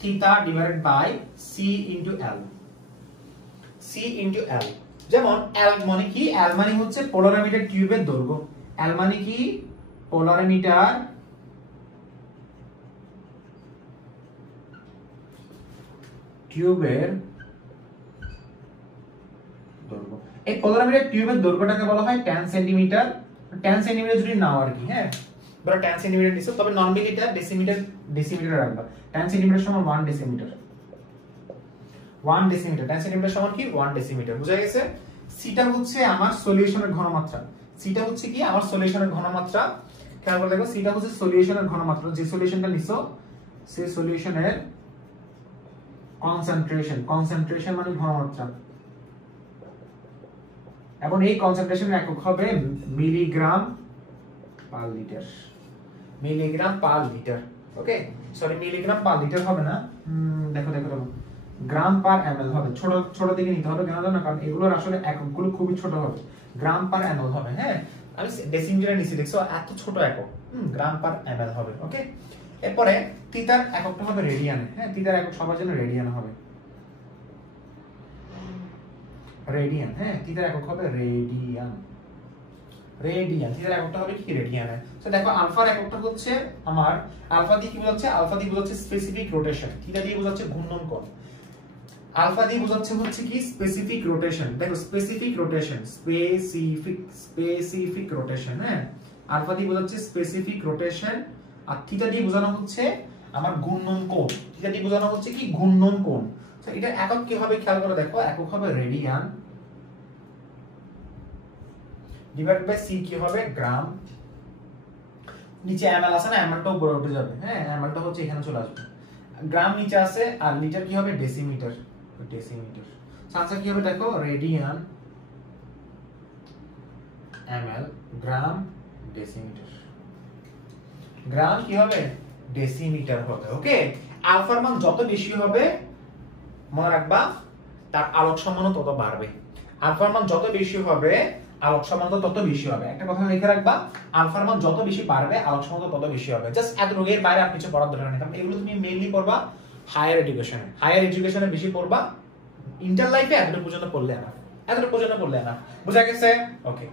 theta divided by c into l, c into l. যেমন এল মানে কি, এল মানে হচ্ছে পোলারিমিটার টিউবের দৈর্ঘ্য, এল মানে কি পোলারিমিটার টিউবের দৈর্ঘ্য। এই পোলারিমিটার টিউবের দৈর্ঘ্যটাকে বলা হয় 10 সেন্টিমিটার। 10 সেন্টিমিটার যদি নাও আর কি, হ্যাঁ ধরো 10 সেন্টিমিটার নিছো, তবে নন মিলিমিটার ডেসিমিটার ডেসিমিটার রাখবা। 10 সেন্টিমিটার সমান 1 ডেসিমিটার, 1 ডেসিমিটার। 10 সেন্টিমিটার সমান কি 1 ডেসিমিটার। বুঝা গেছে? সিটা হচ্ছে আমার সলিউশনের ঘনমাত্রা, সিটা হচ্ছে কি আমার সলিউশনের ঘনমাত্রা। খেয়াল করে দেখো, সিটা হচ্ছে সলিউশনের ঘনমাত্রা। যে সলিউশনটা নিছো সেই সলিউশনের কনসেন্ট্রেশন, কনসেন্ট্রেশন মানে ঘনমাত্রা, এবং এই কনসেন্ট্রেশনের একক হবে milligram per litre, milligram per litre. Okay, sorry milligram per litre হবে না, দেখো দেখো দেখো গ্রাম পার এমএল হবে। ছোট ছোট দিকে নিতে হবে, কেন জানো? কারণ এগুলোর আসলে এককগুলো খুবই ছোট হবে। গ্রাম পার এমএল হবে। হ্যাঁ, আমি ডেসিমিটার নিচে দেখছো এত ছোট একক, গ্রাম পার এমএল হবে। ওকে, এরপরে থিটার এককটা হবে রেডিয়ানে। হ্যাঁ, থিটার একক সবার জন্য রেডিয়ান হবে, রেডিয়ান। হ্যাঁ, থিটার একক হবে রেডিয়ান, রেডিয়ান। থিটার এককটা হবে কি রেডিয়ানে। সো দেখো আলফার এককটা হচ্ছে আমার, আলফা দিয়ে কি বোঝাচ্ছে? আলফা দিয়ে বোঝাচ্ছে স্পেসিফিক রোটেশন, থিটা দিয়ে বোঝাচ্ছে ঘূর্ণন কোণ। আলফা দিয়ে বোঝাচ্ছে হচ্ছে কি স্পেসিফিক রোটেশন। দেখো স্পেসিফিক রোটেশন, স্পেসিফিক রোটেশন। হ্যাঁ, আলফা দিয়ে বোঝাচ্ছে স্পেসিফিক রোটেশন, আর থিটা দিয়ে বোঝানো হচ্ছে আমার ঘূর্ণন কোণ। থিটা দিয়ে বোঝানো হচ্ছে কি ঘূর্ণন কোণ। তো এটা একক কি হবে খেয়াল করে দেখো, একক হবে রেডিয়ান ডিভাইডেড বাই সি কি হবে গ্রাম। নিচে এমএল আছে না, এমএলটা উপরে উঠে যাবে। হ্যাঁ, এমএলটা হচ্ছে এখানে চলে আসবে, গ্রাম নিচে আছে, আর লিটার কি হবে ডেসিমিটার, ডেসিমিটার। আনসার কি হবে দেখো রেডিয়ান এমএল গ্রাম ডেসিমিটার, গ্রাম কি হবে ডেসিমিটার হবে। ওকে, আলফার মান যত বেশি হবে মনে রাখবা তার আলোক সম্মান তত বাড়বে। আলফার মান যত বেশি হবে আলোক সম্মান তত বেশি হবে। একটা কথা লিখে রাখবা, আলফার মান যত বেশি বাড়বে আলোক সম্মান তত বেশি হবে। জাস্ট এত রোগের বাইরে আর কিছু পড়ার দরকার নেই, কারণ এগুলো তুমি মেইনলি পড়বা হায়ার এডুকেশনে। হায়ার এডুকেশনে বেশি পড়বা, ইন্টার লাইফে এতটুকু পর্যন্ত পড়লে না, এতটুকু পর্যন্ত পড়লে না। বুঝা গেছে? ওকে,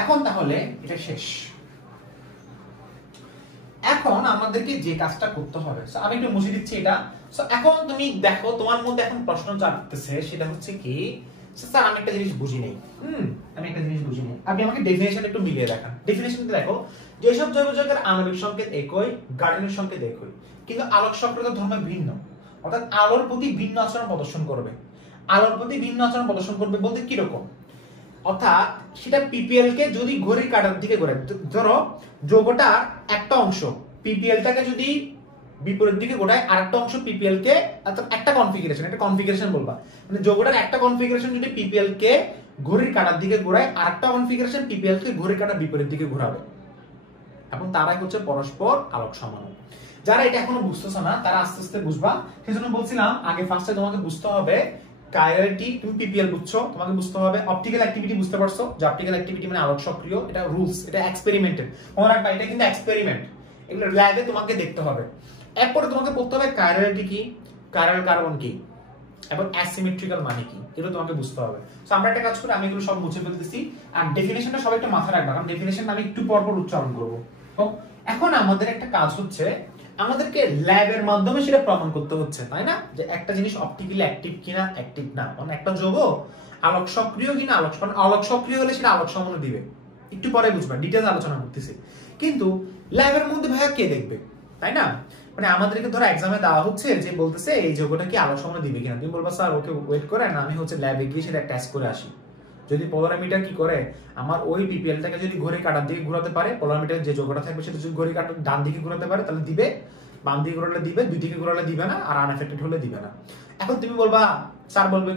এখন তাহলে এটা শেষ। এখন আমাদেরকে যে কাজটা করতে হবে, সো আমি একটু মুছে দিচ্ছি এটা। সো এখন তুমি দেখো তোমার মধ্যে এখন প্রশ্ন জাগতেছে, সেটা হচ্ছে কি স্যার আমি একটা জিনিস বুঝি নাই। আমি একটা জিনিস বুঝি নাই, আপনি আমাকে ডেফিনেশন একটু মিলিয়ে দেখান। ডেফিনেশনটা দেখো, যেসব জৈব যৌগের আণবিক সংকেত একই, গাঠনিক সংকেত একই, কিন্তু আলোক সক্রিয়তা ধর্ম ভিন্ন, অর্থাৎ আলোর প্রতি ভিন্ন আচরণ প্রদর্শন করবে। আলোর প্রতি ভিন্ন আচরণ প্রদর্শন করবে বলতে কি রকম? অর্থাৎ সেটা পিপিএল কে যদি ঘড়ির কাঁটার দিকে ঘোরে, ধরো যৌগটার একটা অংশ পিপিএলটাকে যদি বিপরীত দিকে ঘোরায়, আরেকটা অংশ পিপিএল কে, অর্থাৎ একটা কনফিগারেশন, একটা কনফিগারেশন বলবা, মানে যৌগটার একটা কনফিগারেশন যদি পিপিএল কে ঘড়ির কাঁটার দিকে ঘোরায়, আরেকটা কনফিগারেশন পিপিএল কে ঘড়ির কাঁটার বিপরীত দিকে ঘোরাবে, এবং তারাই হচ্ছে পরস্পর আলোক সমান। যারা এটা এখনো বুঝতেছ না তারা আস্তে আস্তে বুঝবা। সেজন্য বলছিলাম আগে ফার্স্টে তোমাকে বুঝতে হবে কাইনেটিক, তুমি পিপিএল বুঝছো, তোমাকে বুঝতে হবে অপটিক্যাল অ্যাক্টিভিটি, বুঝতে পারছো যে অপটিক্যাল অ্যাক্টিভিটি মানে আলোক সক্রিয়, এটা রুলস, এটা এক্সপেরিমেন্টেড। মনে রাখবা এটা কিন্তু এক্সপেরিমেন্ট, এগুলো ল্যাবে তোমাকে দেখতে হবে। এরপরে তোমাকে পড়তে হবে কাইনেটিক কি, কাইরাল কার্বন কি, এবং অ্যাসিমেট্রিক্যাল মানে কি, এগুলো তোমাকে বুঝতে হবে। সো আমরা একটা কাজ করি, আমি এগুলো সব মুছে ফেলতেছি, আর ডেফিনেশনটা সবাই একটু মাথায় রাখবা, কারণ ডেফিনেশন আমি একটু পর পর উচ্চারণ করব। তো এখন আমাদের একটা কাজ হচ্ছে, আমাদেরকে ল্যাবের মাধ্যমে সেটা প্রমাণ করতে হচ্ছে, তাই না? যে একটা জিনিস অপটিক্যালি অ্যাক্টিভ কিনা অ্যাক্টিভ না, মানে একটা যৌগ আলোক সক্রিয় কিনা আলোক সমান, আলোক সক্রিয় হলে সেটা আলোক সমান দিবে, একটু পরে বুঝবা, ডিটেইলস আলোচনা করতেছি। কিন্তু ল্যাবের মধ্যে ভাইয়া কে দেখবে, তাই না? মানে আমাদেরকে ধরো এক্সামে দেওয়া হচ্ছে যে বলতেছে এই যৌগটা কি আলোক সমান দিবে কিনা, তুমি বলবা স্যার ওকে ওয়েট করেন, আমি হচ্ছে ল্যাবে গিয়ে সেটা টেস্ট করে আসি। যদি পোলারিমিটার কি করে আমার ওই পিপিএলটাকে যদি ঘড়ির কাঁটার দিকে ঘোরাতে পারে, পোলারিমিটার যে যৌগটা থাকবে সেটা যদি ঘড়ির কাঁটার ডান দিকে ঘোরাতে পারে তাহলে দিবে, বাম দিকে ঘোরালে দিবে, দুই দিকে ঘোরালে দিবে না, আর আনএফেক্টেড হলে দিবে না। এখন তুমি বলবা, স্যার বলবে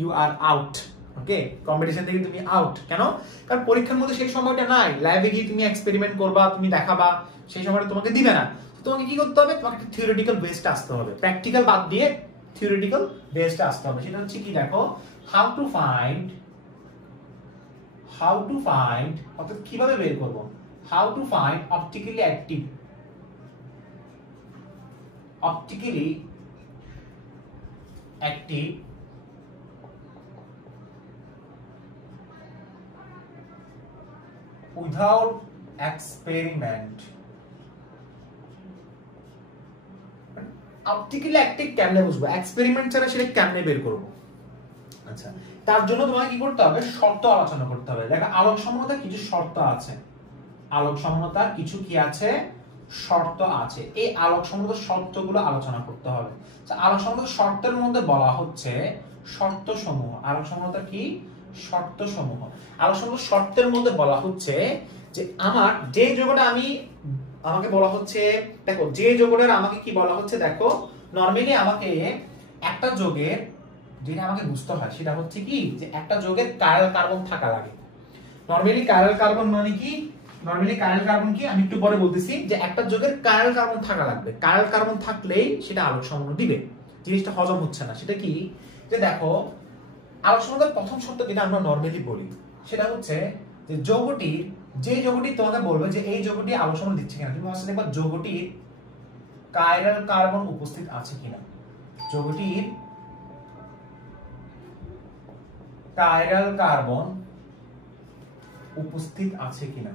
you are out, okay, competition থেকে তুমি আউট। কেন? কারণ পরীক্ষার মধ্যে সেই সময়টা নাই, ল্যাবে গিয়ে তুমি এক্সপেরিমেন্ট করবা, তুমি দেখাবা, সেই সময়টা তোমাকে দিবে না। তোমাকে কি করতে হবে? তোমাকে একটা থিওরিটিক্যাল বেসটা আসতে হবে, প্র্যাকটিক্যাল বাদ দিয়ে থিওরিটিক্যাল বেসটা আসতে হবে। সেটা হচ্ছে কি দেখো, how to find how to find, অর্থাৎ কিভাবে বের করব, how to find optically active without experiment. Optically active কেমনে বুঝবো, এক্সপেরিমেন্ট ছাড়া সেটা কেমনে বের করব? আচ্ছা, তার জন্য তোমাকে কি করতে হবে, শর্ত আলোচনা করতে হবে। দেখো আলোক সমনতার কিছু শর্ত আছে, আলোক সমনতার কিছু কি আছে, শর্ত আছে। এই আলোক সমনতার শর্তগুলো আলোচনা করতে হবে। আলোক সমনতার শর্তের মধ্যে বলা হচ্ছে শর্ত সমূহ। আলোক সমনতার কি শর্ত সমূহ, আলোক সমনতার শর্তের মধ্যে বলা হচ্ছে যে আমার যে যৌগটা আমাকে বলা হচ্ছে, দেখো যে যৌগটার আমাকে কি বলা হচ্ছে, দেখো নরমালি আমাকে একটা যৌগের যেটা আমাকে বুঝতে হয় সেটা হচ্ছে কি যে একটা যৌগের কাইরাল কার্বন থাকা লাগে। নরমালি কাইরাল কার্বন মানে কি, নরমালি কাইরাল কার্বন কি আমি একটু পরে বলতেছি, যে একটা যৌগের কাইরাল কার্বন থাকা লাগবে। কাইরাল কার্বন থাকলেই সেটা আলোক সমন দিবে। জিনিসটা হজম হচ্ছে না, সেটা কি, যে দেখো আলোক সমনতার প্রথম শর্ত যেটা আমরা নরমালি বলি সেটা হচ্ছে যে যৌগটির, যে যৌগটি তোমাকে বলবে যে এই যৌগটি আলোক সমন দিচ্ছে কিনা, তুমি আসলে দেখবা যৌগটির কাইরাল কার্বন উপস্থিত আছে কিনা, যৌগটির কাইরাল কার্বন উপস্থিত আছে কিনা।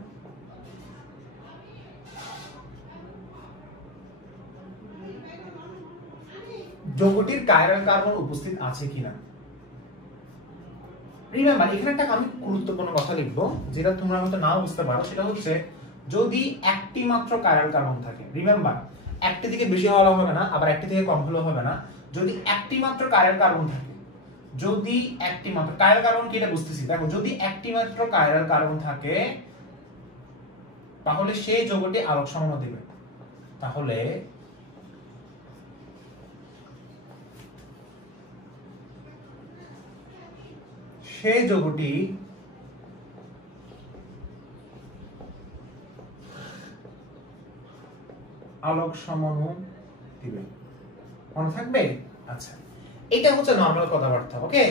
যৌগটির কাইরাল কার্বন উপস্থিত আছে কিনা। রিমেম্বার, এখানে একটা আমি গুরুত্বপূর্ণ কথা লিখবো যেটা তোমরা হয়তো নাও বুঝতে পারো, সেটা হচ্ছে যদি একটি মাত্র কাইরাল কার্বন থাকে, রিমেম্বার একটি থেকে বেশি হওয়া হবে না, আবার একটি থেকে কম হলেও হবে না, যদি একটি মাত্র কাইরাল কার্বন থাকে, যদি একটি মাত্র কাইরাল কার্বন কি এটা বুঝতেছি, দেখো যদি একটি মাত্র কাইরাল কার্বন থাকে তাহলে সেই যৌগটি আলোক সমন দেবে। তাহলে সেই যৌগটি আলোক সমন দিবে, মনে থাকবে। আচ্ছা, এটা হচ্ছে নরমাল কথাবার্তা। ওকে,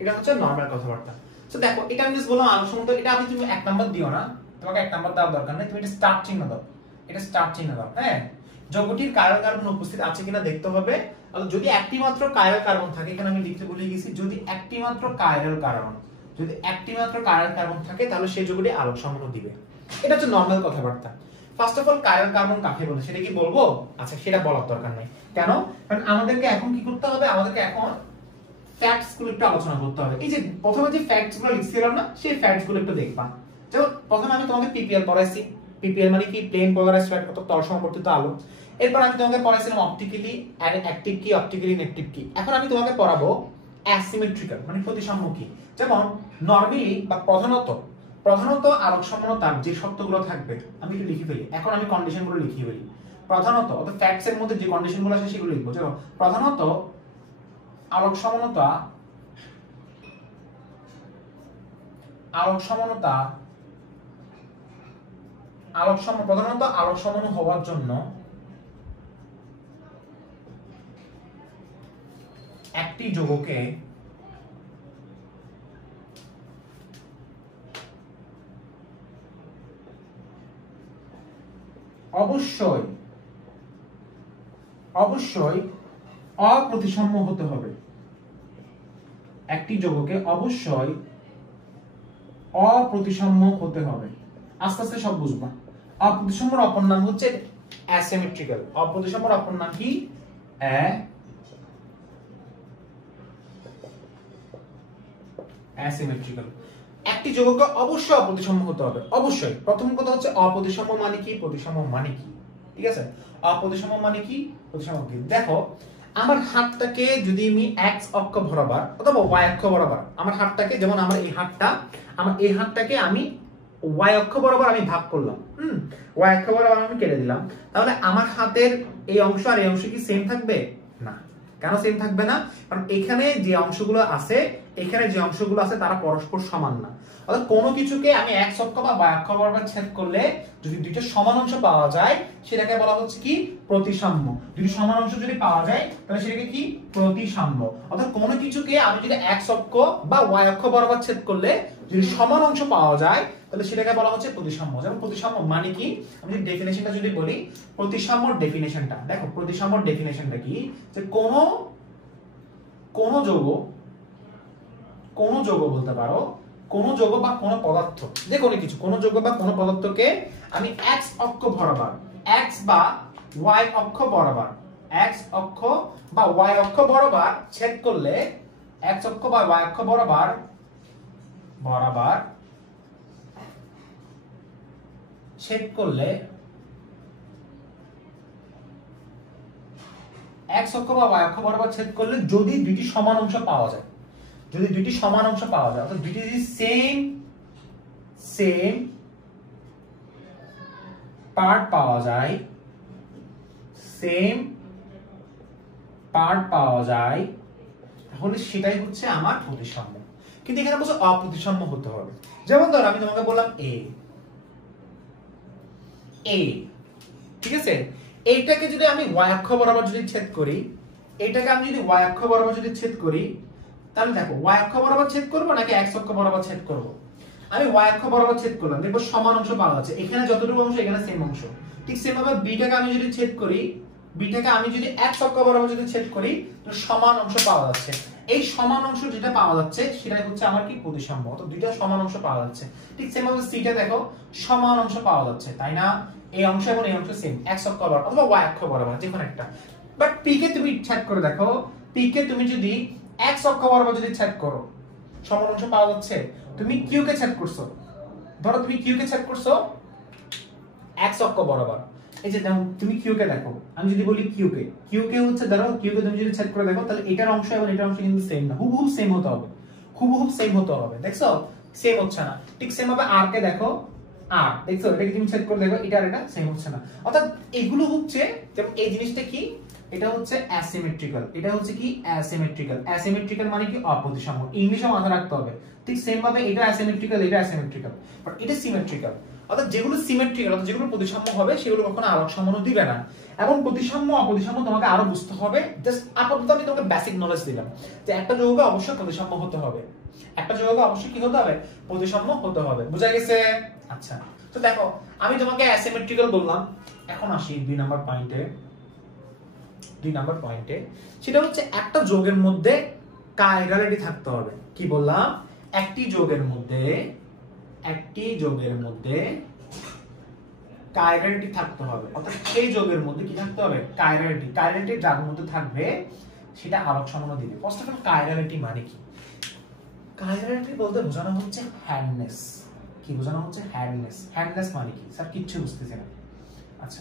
এটা হচ্ছে নরমাল কথাবার্তা। সো দেখো এটা আমি জাস্ট বললাম আলোক সমন, এটা আমি তুমি এক নাম্বার দিও না, তোমাকে এক নাম্বার দেওয়ার দরকার নেই, তুমি এটা স্টার চিহ্ন দাও, এটা স্টার চিহ্ন দাও। হ্যাঁ, যৌগটির কাইরাল কার্বন উপস্থিত আছে কিনা দেখতে হবে। আর যদি একটি মাত্র কাইরাল কার্বন থাকে, এখানে আমি লিখতে ভুলে গেছি, যদি একটি মাত্র কাইরাল কার্বন, যদি একটি মাত্র কাইরাল কার্বন থাকে তাহলে সেই যৌগটি আলোক সমন দিবে। এটা হচ্ছে নরমাল কথাবার্তা। First of all chiral carbon কাকে বলে সেটা কি বলবো? আচ্ছা, সেটা বলার দরকার নেই। কেন? কারণ আমাদেরকে এখন কি করতে হবে, আমাদেরকে এখন ফ্যাক্টস গুলো একটু আলোচনা করতে হবে। এই যে প্রথমে যে ফ্যাক্টস গুলো লিখছিলাম না, সেই ফ্যাক্টস গুলো একটু দেখবা। যেমন প্রথমে আমি তোমাকে পিপিএল পড়াইছি, পিপিএল মানে কি, প্লেন পোলারাইজড ফ্যাট অর্থাৎ তল সমবর্তিত আলো। এরপর আমি তোমাকে পড়াইছিলাম অপটিক্যালি অ্যাক্টিভ কি, অপটিক্যালি ইনঅ্যাক্টিভ কি। এখন আমি তোমাকে পড়াবো অ্যাসিমেট্রিক্যাল মানে প্রতিসাম্যকি। যেমন নরমালি বা প্রধানত আলোক সমনতার যে শর্তগুলো থাকবে আমি একটু লিখে ফেলি। এখন আমি কন্ডিশনগুলো লিখে ফেলি। প্রধানত অর্থাৎ ফ্যাক্টস এর মধ্যে যে কন্ডিশনগুলো আছে সেগুলো লিখবো। চলো, প্রধানত আলোক সমনতা প্রধানত আলোক সমন হওয়ার জন্য একটি যৌগকে অবশ্যই অপ্রতিসাম্য হতে হবে। একটি যৌগকে অবশ্যই অপ্রতিসাম্য হতে হবে। আস্তে আস্তে সব বুঝবা। অপ্রতিসাম্যর অপর নাম হচ্ছে অ্যাসিমেট্রিক্যাল। অপ্রতিসাম্যর অপর নাম কি? অ্যাসিমেট্রিক্যাল। একটি যৌগকে অবশ্যই অপ্রতিসাম্য হতে হবে, অবশ্যই। প্রথম কথা হচ্ছে অপ্রতিসাম্য মানে কি, প্রতিসাম্য মানে কি, ঠিক আছে? অপ্রতিসাম্য মানে কি, প্রতিসাম্য কি। দেখো আমার হাতটাকে যদি আমি x অক্ষ বরাবর অথবা y অক্ষ বরাবর, আমার হাতটাকে, যেমন আমার এই হাতটাকে আমি y অক্ষ বরাবর আমি ভাগ করলাম, y অক্ষ বরাবর আমি কেটে দিলাম, তাহলে আমার হাতের এই অংশ আর এই অংশ কি সেম থাকবে? না। কেন সেম থাকবে না? কারণ এখানে যে অংশগুলো আছে এখানে যে অংশগুলো আছে তারা পরস্পর সমান না। অর্থাৎ কোনো কিছুকে আমি x অক্ষ বা y অক্ষ বরাবর ছেদ করলে যদি দুইটা সমান অংশ পাওয়া যায় সেটাকে বলা হচ্ছে কি প্রতিসাম্য। দুটো সমান অংশ যদি পাওয়া যায় তাহলে সেটাকে কি প্রতিসাম্য। অর্থাৎ কোনো কিছুকে আমি যদি x অক্ষ বা y অক্ষ বরাবর ছেদ করলে যদি সমান অংশ পাওয়া যায় তাহলে সেটাকে বলা হচ্ছে প্রতিসাম্য। যেমন প্রতিসাম্য মানে কি, আমি যদি ডেফিনেশনটা যদি বলি, প্রতিসাম্যর ডেফিনেশনটা দেখো, প্রতিসাম্যর ডেফিনেশনটা কি, যে কোন যৌগ বলতে পারো, কোন যৌগ বা কোন পদার্থ, যে কোনো কিছু, কোন যৌগ বা কোন পদার্থকে আমি x অক্ষ বরাবর, x বা y অক্ষ বরাবর, x অক্ষ বা y অক্ষ বরাবর ছেদ করলে, x অক্ষ বা y অক্ষ বরাবর ছেদ করলে, x অক্ষ বা y অক্ষ বরাবর ছেদ করলে যদি দুটি সমান অংশ পাওয়া যায়, যদি দুটি সমান অংশ পাওয়া যায়, অর্থাৎ দুটি যদি সেম পার্ট পাওয়া যায়, তাহলে সেটাই হচ্ছে আমার প্রতিসাম্য। কিন্তু এখানে বলছে অপ্রতিসাম্য হতে হবে। যেমন ধর আমি তোমাকে বললাম এ, ঠিক আছে, এইটাকে যদি আমি y অক্ষ বরাবর যদি ছেদ করি, এইটাকে আমি যদি y অক্ষ বরাবর যদি ছেদ করি, তাহলে দেখো y অক্ষ বরাবর ছেদ করব নাকি x অক্ষ বরাবর ছেদ করব। আমি y অক্ষ বরাবর ছেদ করলাম, দেখো সমান অংশ পাওয়া যাচ্ছে, এখানে যতটুকু অংশ এখানে সেম অংশ। ঠিক সেম ভাবে b টাকে আমি যদি ছেদ করি, b টাকে আমি যদি x অক্ষ বরাবর যদি ছেদ করি, তো সমান অংশ পাওয়া যাচ্ছে। এই সমান অংশ যেটা পাওয়া যাচ্ছে সেটাই হচ্ছে আমার কি প্রতিসাম্য। তো দুইটা সমান অংশ পাওয়া যাচ্ছে। ঠিক সেম ভাবে c টা দেখো সমান অংশ পাওয়া যাচ্ছে, তাই না? এই অংশ এবং এই অংশ সেম, x অক্ষ বরাবর অথবা y অক্ষ বরাবর যে কোনো একটা। বাট p কে তুমি ছেদ করে দেখো, p কে তুমি যদি x অক্ষ বরাবর যদি ছেদ করো, সমান অংশ পাওয়া যাচ্ছে। তুমি q কে ছেদ করছো, ধরো তুমি q কে ছেদ করছো x অক্ষ বরাবর, এই যে তুমি q কে দেখো, আমি যদি বলি q কে হচ্ছে, ধরো q কে তুমি যদি ছেদ করে দেখো, তাহলে এটার অংশ এবং এটার অংশ কিন্তু সেম না, হুবহু সেম হতে হবে, হুবহু সেম হতে হবে। দেখছো সেম হচ্ছে না। ঠিক সেম ভাবে r কে দেখো, আর দেখছো এটাকে তুমি ছেদ করে দেখো, এটা আর এটা সেম হচ্ছে না। অর্থাৎ এগুলো হচ্ছে, যেমন এই জিনিসটা কি, এটা হচ্ছে অ্যাসিমেট্রিক্যাল, এটা হচ্ছে কি অ্যাসিমেট্রিক্যাল। অ্যাসিমেট্রিক্যাল মানে কি অপ্রতিসাম্য, ইংলিশে মাথায় রাখতে হবে। ঠিক সেম ভাবে এটা অ্যাসিমেট্রিক্যাল, এটা অ্যাসিমেট্রিক্যাল, বাট এটা সিমেট্রিক্যাল। অর্থাৎ যেগুলো সিমেট্রিক্যাল, অর্থাৎ যেগুলো প্রতিসাম্য হবে সেগুলো কখনো আলোক সম্বন্ধ দিবে না। এবং প্রতিসাম্য অপ্রতিসাম্য তোমাকে আরো বুঝতে হবে। জাস্ট আপাতত আমি তোমাকে বেসিক নলেজ দিলাম যে একটা যৌগ অবশ্যই প্রতিসাম্য হতে হবে, একটা যৌগ অবশ্যই কি হতে হবে, প্রতিসাম্য হতে হবে। বুঝা গেছে? আচ্ছা, তো দেখো আমি তোমাকে অ্যাসিমেট্রিক্যাল বললাম, এখন আসি 2 নাম্বার পয়েন্টে। সেটা হচ্ছে একটা যৌগের মধ্যে কাইরালিটি থাকতে হবে। কি বললাম? একটি যৌগের মধ্যে কাইরালিটি থাকতে হবে। অর্থাৎ সেই যৌগের মধ্যে কি থাকতে হবে? কাইরালিটি যার মধ্যে থাকবে সেটা আলোক সম্বন্ধ দিবে। ফার্স্ট অফ অল কাইরালিটি মানে কি? কাইরালিটি বলতে বোঝানো হচ্ছে হ্যান্ডনেস। কি বোঝানো হচ্ছে? হ্যান্ডনেস মানে কি স্যার? কিচ্ছু বুঝতেছি না। আচ্ছা,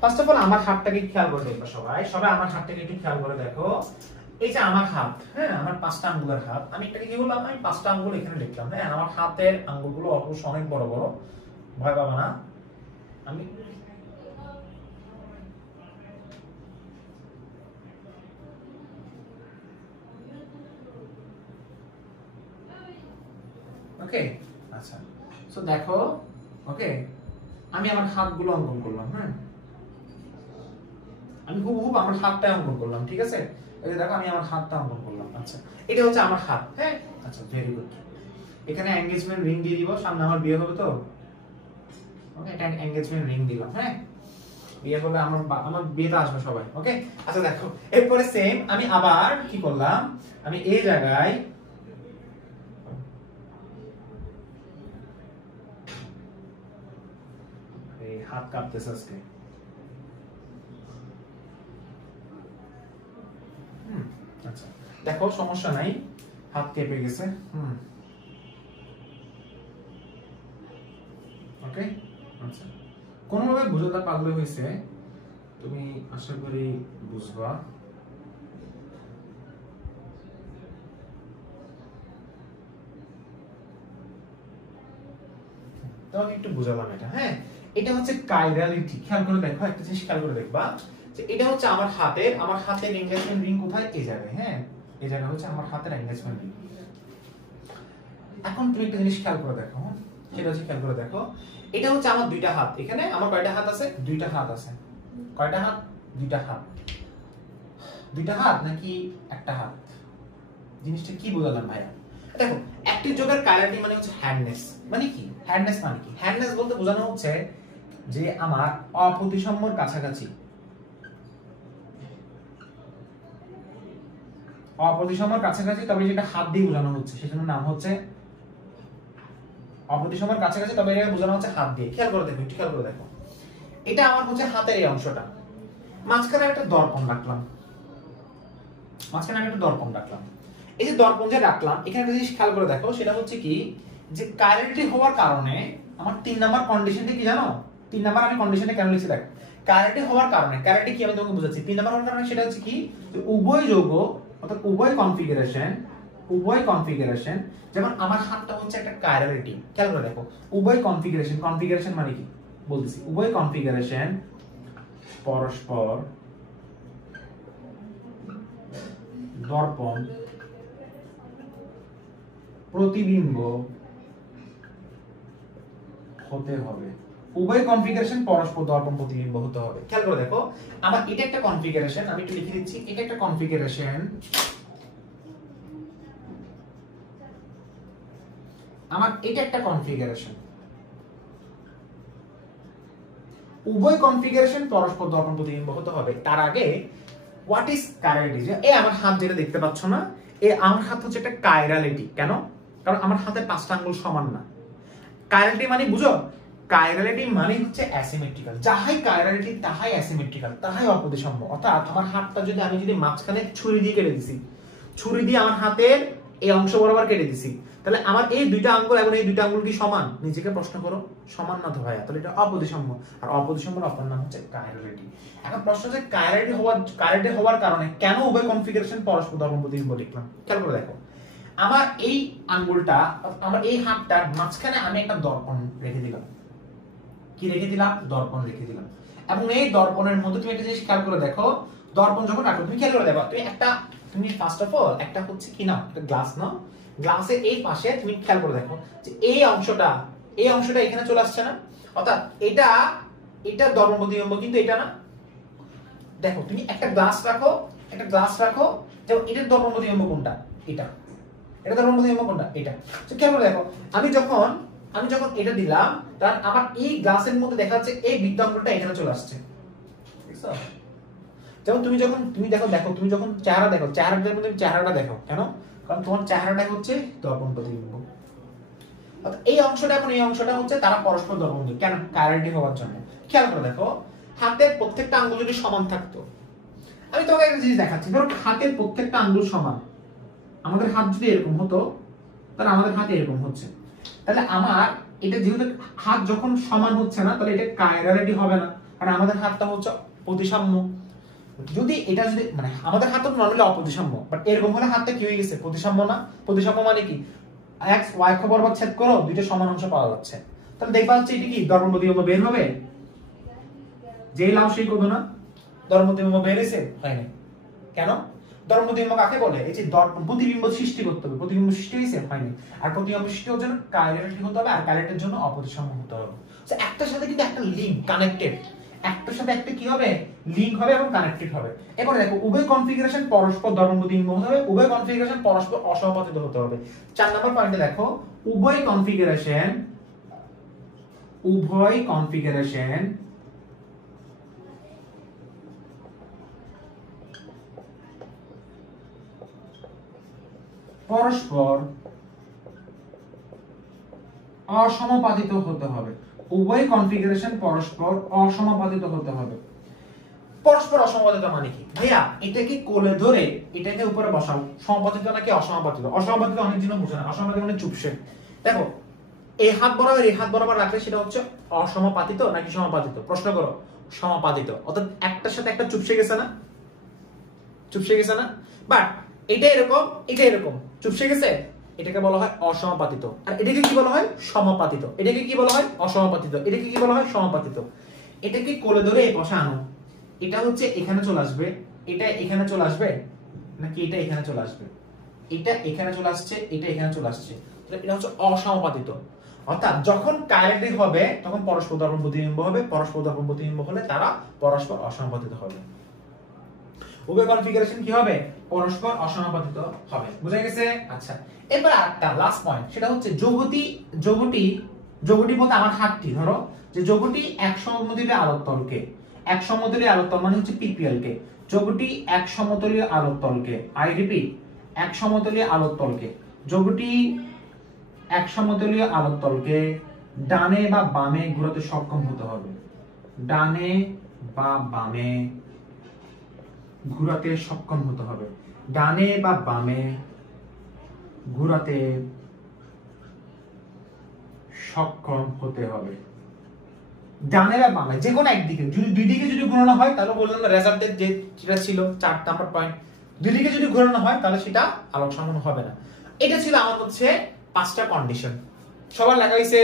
ফার্স্ট অফ অল আমার হাতটাকে খেয়াল করে দেখো, সবাই আমার হাতটাকে একটু খেয়াল করে দেখো। এই যে আমার হাত, হ্যাঁ, আমার 5টা আঙ্গুলের হাত, আমি এটাকে কি বললাম, আমি 5টা আঙ্গুল এখানে লিখলাম। হ্যাঁ, আমার হাতের আঙ্গুলগুলো অবশ্য অনেক বড় বড়, ভয় পাবা না। আমি ওকে, আচ্ছা, সো দেখো, ওকে, আমি আমার হাতগুলো অঙ্কন করলাম। হ্যাঁ, আমি হুবহু আমার হাতটা অঙ্কন করলাম, ঠিক আছে? এই যে দেখো আমি আমার হাতটা অঙ্কন করলাম। আচ্ছা, এটা হচ্ছে আমার হাত। হ্যাঁ, আচ্ছা, ভেরি গুড। এখানে এনগেজমেন্ট রিং দিয়ে দিব, সামনে আমার বিয়ে হবে তো, ওকে, এটা এনগেজমেন্ট রিং দিলাম। হ্যাঁ, বিয়ে হলে আমার বিয়েতে আসবে সবাই। ওকে, আচ্ছা দেখো, এরপরে সেম আমি আবার কি করলাম, আমি এই জায়গায় এই হাত কাঁপতেছে আজকে। আচ্ছা, দেখো সমস্যা নাই, হাত কেঁপে গেছে। ওকে, আচ্ছা, কোনোভাবে বুঝাতে পারলে হয়েছে, তুমি আশা করি বুঝবা। তোমাকে একটু বুঝালাম এটা। হ্যাঁ, এটা হচ্ছে কাইরালিটি। খেয়াল করে দেখো, একটা জিনিস খেয়াল করে দেখবা যে এটা হচ্ছে আমার হাতের এনগেজমেন্ট রিং কোথায়? এই জায়গায়। হ্যাঁ, এই জায়গা হচ্ছে আমার হাতের এনগেজমেন্ট রিং। এখন তুমি একটা জিনিস খেয়াল করে দেখো, সেটা হচ্ছে খেয়াল করে দেখো, এটা হচ্ছে আমার দুইটা হাত, এখানে আমার কয়টা হাত আছে? দুইটা হাত আছে। কয়টা হাত? দুইটা হাত। দুইটা হাত নাকি একটা হাত? জিনিসটা কি বোঝালাম ভাইয়া? দেখো, অ্যাক্টিভ যোগের কাইরাটি মানে হচ্ছে হ্যান্ডনেস। মানে কি হ্যান্ডনেস? মানে কি হ্যান্ডনেস বলতে বোঝানো হচ্ছে যে আমার অপ্রতিসাম্যর কাছাকাছি, অপ্রতিসাম্যর কাছাকাছি, তবে যেটা হাত দিয়ে বোঝানো হচ্ছে সেটার নাম হচ্ছে অপ্রতিসাম্যর কাছাকাছি, তবে এটা বোঝানো হচ্ছে হাত দিয়ে। খেয়াল করে দেখো, একটু খেয়াল করে দেখো, এটা আমার হচ্ছে হাতের এই অংশটা, মাঝখানে একটা দর্পণ রাখলাম, মাঝখানে আমি একটা দর্পণ রাখলাম। এই যে দর্পণ যে রাখলাম, এখানে একটা জিনিস খেয়াল করে দেখো, সেটা হচ্ছে কি যে কাইরালিটি হওয়ার কারণে আমার 3 নাম্বার কন্ডিশনটা কি জানো? 3 নাম্বার আমি কন্ডিশনে কেন লিখছি দেখ, কাইরালিটি হওয়ার কারণে, কাইরালিটি কি আমি তোমাকে বুঝাচ্ছি, 3 নাম্বার হওয়ার কারণে সেটা হচ্ছে কি যে উভয় যৌগ অর্থাৎ উভয় কনফিগারেশন, যেমন আমার হাতটা হচ্ছে একটা কাইরালিটি, খেয়াল করে দেখো, উভয় কনফিগারেশন, কনফিগারেশন মানে কি বলতেছি, উভয় কনফিগারেশন পরস্পর দর্পণ প্রতিবিম্ব হতে হবে, উভয় কনফিগারেশন পরস্পর দর্পণ প্রতিবিম্ব হতে হবে। খেয়াল করে দেখো, আমার এটা একটা কনফিগারেশন, আমি একটু লিখে দিচ্ছি, এটা একটা কনফিগারেশন, আমার এটা একটা কনফিগারেশন, উভয় কনফিগারেশন পরস্পর দর্পণ প্রতিবিম্ব হতে হবে। তার আগে হোয়াট ইজ কাইরালিটি? এই আমার হাত যেটা দেখতে পাচ্ছ না, এই আমার হাত হচ্ছে একটা কাইরালিটি। কেন? কারণ আমার হাতের 5টা আঙ্গুল সমান না। কাইরালিটি মানে বুঝো, কাইরালিটি মানে হচ্ছে অ্যাসিমেট্রিক্যাল, যাহাই কাইরালিটি তাহাই অ্যাসিমেট্রিক্যাল, তাহাই অপ্রতিসাম্য। অর্থাৎ আমার হাতটা যদি আমি মাঝখানে ছুরি দিয়ে কেটে দিছি, ছুরি দিয়ে আমার হাতের এই অংশ বরাবর কেটে দিছি, তাহলে আমার এই দুইটা আঙ্গুল এবং এই দুইটা আঙ্গুল কি সমান? নিজেকে প্রশ্ন করো, সমান না তো ভাইয়া, তাহলে এটা অপ্রতিসাম্য, আর অপ্রতিসাম্যের অপর নাম হচ্ছে কাইরালিটি। এখন প্রশ্ন হচ্ছে কাইরালিটি হওয়ার কারণে কেন উভয় কনফিগারেশন পরস্পর দর্পণ প্রতিবিম্ব লিখলাম? খেয়াল করে দেখো, আমার এই আঙ্গুলটা, আমার এই হাতটার মাঝখানে আমি একটা দর্পণ রেখে দিলাম। কি রেখে দিলাম? দর্পণ রেখে দিলাম। এবং এই দর্পণের মধ্যে তুমি একটা জিনিস খেয়াল করে দেখো, দর্পণ যখন রাখো, তুমি খেয়াল করে দেখো, তুমি ফার্স্ট অফ অল একটা হচ্ছে কি নাও, একটা গ্লাস নাও, গ্লাসের এই পাশে তুমি খেয়াল করে দেখো যে এই অংশটা এখানে চলে আসছে না, অর্থাৎ এটা দর্পণ প্রতিবিম্ব, কিন্তু এটা না। দেখো, তুমি একটা গ্লাস রাখো, যেমন এটার দর্পণ প্রতিবিম্ব কোনটা? এটা দর্পণ প্রতিবিম্ব কোনটা? এটা। তো খেয়াল করে দেখো, আমি যখন এটা দিলাম, তার আমার এই গ্লাসের মধ্যে দেখা যাচ্ছে এই বৃত্তাঙ্গটা এখানে চলে আসছে। দেখছো? যেমন তুমি যখন চেহারা দেখো, চেহারাটার মধ্যে চেহারাটা দেখো, কেন? কারণ তোমার চেহারাটা হচ্ছে দর্পণ প্রতিবিম্ব। অর্থাৎ এই অংশটা এবং এই অংশটা হচ্ছে তারা পরস্পর দর্পণ, কেন? কাইরালিটি হওয়ার জন্য। খেয়াল করে দেখো, হাতের প্রত্যেকটা আঙ্গুল যদি সমান থাকতো, আমি তোমাকে একটা জিনিস দেখাচ্ছি, ধরো হাতের প্রত্যেকটা আঙ্গুল সমান, আমাদের হাত যদি এরকম হতো, তাহলে আমাদের হাত এরকম হচ্ছে, তাহলে আমার এটা যেহেতু হাত যখন সমান হচ্ছে না, তাহলে এটা কাইরালিটি হবে না, কারণ আমাদের হাতটা হচ্ছে প্রতিসাম্য। যদি মানে আমাদের হাত তো নরমালি অপ্রতিসাম্য, বাট এরকম হলে হাতটা কি হয়ে গেছে? প্রতিসাম্য না। প্রতিসাম্য মানে কি? x y অক্ষ বরাবর ছেদ করো, দুইটা সমান অংশ পাওয়া যাচ্ছে, তাহলে দেখবা হচ্ছে এটা কি দর্পণ প্রতিবিম্ব বের হবে? যেই লাভ সেই কত না, দর্পণ প্রতিবিম্ব বের হয়েছে? হয় না। কেন? দর্পণ প্রতিবিম্ব কাকে বলে? এই যে প্রতিবিম্ব সৃষ্টি করতে হবে, প্রতিবিম্ব সৃষ্টি হয়েছে? হয়নি। আর প্রতিবিম্ব সৃষ্টি হওয়ার জন্য কাইরালিটি হতে হবে, আর কাইরালিটির জন্য অপ্রতিসাম্য হতে হবে। সো একটার সাথে কিন্তু একটা লিংক, কানেক্টেড, একটার সাথে একটা কি হবে? লিংক হবে এবং কানেক্টেড হবে। এবার দেখো, উভয় কনফিগারেশন পরস্পর দর্পণ প্রতিবিম্ব হতে হবে, উভয় কনফিগারেশন পরস্পর অসমাপতিত হতে হবে। 4 নম্বর পয়েন্টে দেখো, উভয় কনফিগারেশন পরস্পর অসমাপতিত হতে হবে, উভয় কনফিগারেশন পরস্পর অসমাপতিত হতে হবে। পরস্পর অসমাপতিত মানে কি ভাইয়া? এটাকে কোলে ধরে এটাকে উপরে বসাও, সমাপতিত নাকি অসমাপতিত? অসমাপতিত অনেক জন বুঝে না, অসমাপতিত মানে চুপসে। দেখো, এই হাত বরাবর রাখলে সেটা হচ্ছে অসমাপতিত নাকি সমাপতিত? প্রশ্ন করো। সমাপতিত, অর্থাৎ একটার সাথে একটা চুপসে গেছে না? বাট এটা এরকম চুপসে গেছে, এটাকে বলা হয় অসমাপতিত। আর এটাকে কি বলা হয়? সমাপতিত। এটাকে কি বলা হয়? অসমাপতিত। এটাকে কি বলা হয়? সমাপতিত। এটাকে কোলে ধরে এই পাশে আনো, এটা হচ্ছে এখানে চলে আসবে, এটা এখানে চলে আসবে নাকি এটা এখানে চলে আসবে? এটা এখানে চলে আসছে, এটা এখানে চলে আসছে, তো এটা হচ্ছে অসমাপতিত। অর্থাৎ যখন কাইরাইডি হবে তখন পরস্পর দর্পণ প্রতিবিম্ব হবে, পরস্পর দর্পণ প্রতিবিম্ব হলে তারা পরস্পর অসমাপতিত হবে। উভয় কনফিগারেশন কি হবে? পরস্পর অসমাপতিত হবে। বুঝা গেছে? আচ্ছা, এবার আরেকটা লাস্ট পয়েন্ট, সেটা হচ্ছে যৌগটি বলতে আমার হাতটি ধরো, যে যৌগটি এক সমতলীয় আলোক তলকে, এক সমতলীয় আলোক তল মানে হচ্ছে পিপিএল কে, যৌগটি এক সমতলীয় আলোক তলকে, আই রিপিট, এক সমতলীয় আলোক তলকে, যৌগটি এক সমতলীয় আলোক তলকে ডানে বা বামে ঘোরাতে সক্ষম হতে হবে। ডানে বা বামে ঘোরাতে সক্ষম হতে হবে। ডানে বা বামে ঘোরাতে সক্ষম হতে হবে। ডানে বা বামে যে কোনো একদিকে, যদি দুই দিকে যদি ঘোরানো হয় তাহলে বললাম না রেজাল্টের যেটা ছিল 4 নাম্বার পয়েন্ট, দুই দিকে যদি ঘোরানো হয় তাহলে সেটা আলোক সমান হবে না। এটা ছিল আমার হচ্ছে 5টা কন্ডিশন। সবার লেখা হইছে।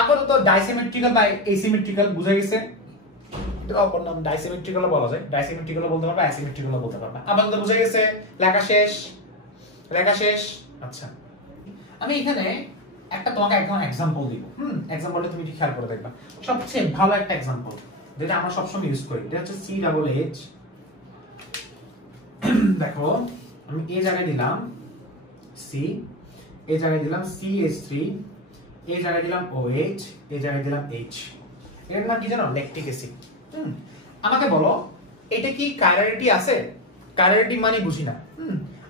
আপাতত ডাইসিমেট্রিক্যাল বা এসিমেট্রিক্যাল বুঝা গেছে? এটা অপর নাম ডাইসিমেট্রিক্যাল বলা যায়, ডাইসিমেট্রিক্যাল বলতে পারবে, অ্যাসিমেট্রিক্যাল বলতে পারবে। আপাতত বুঝা গেছে? লেখা শেষ, লেখা শেষ। আচ্ছা, আমি এখানে একটা তোমাকে একদম एग्जांपल দিব। एग्जांपलটা তুমি একটু খেয়াল করে দেখবা। সবচেয়ে ভালো একটা एग्जांपल যেটা আমরা সবসময় ইউজ করি, এটা হচ্ছে COOH। দেখো, আমি এই জায়গায় দিলাম C, এই জায়গায় দিলাম CH3, এই জায়গায় দিলাম OH, এই জায়গায় দিলাম H। এর নাম কি জানো? Lactic acid. আমাকে বলো এটা কি কাইরাইডি আছে? কাইরাইডি মানে বুঝি না।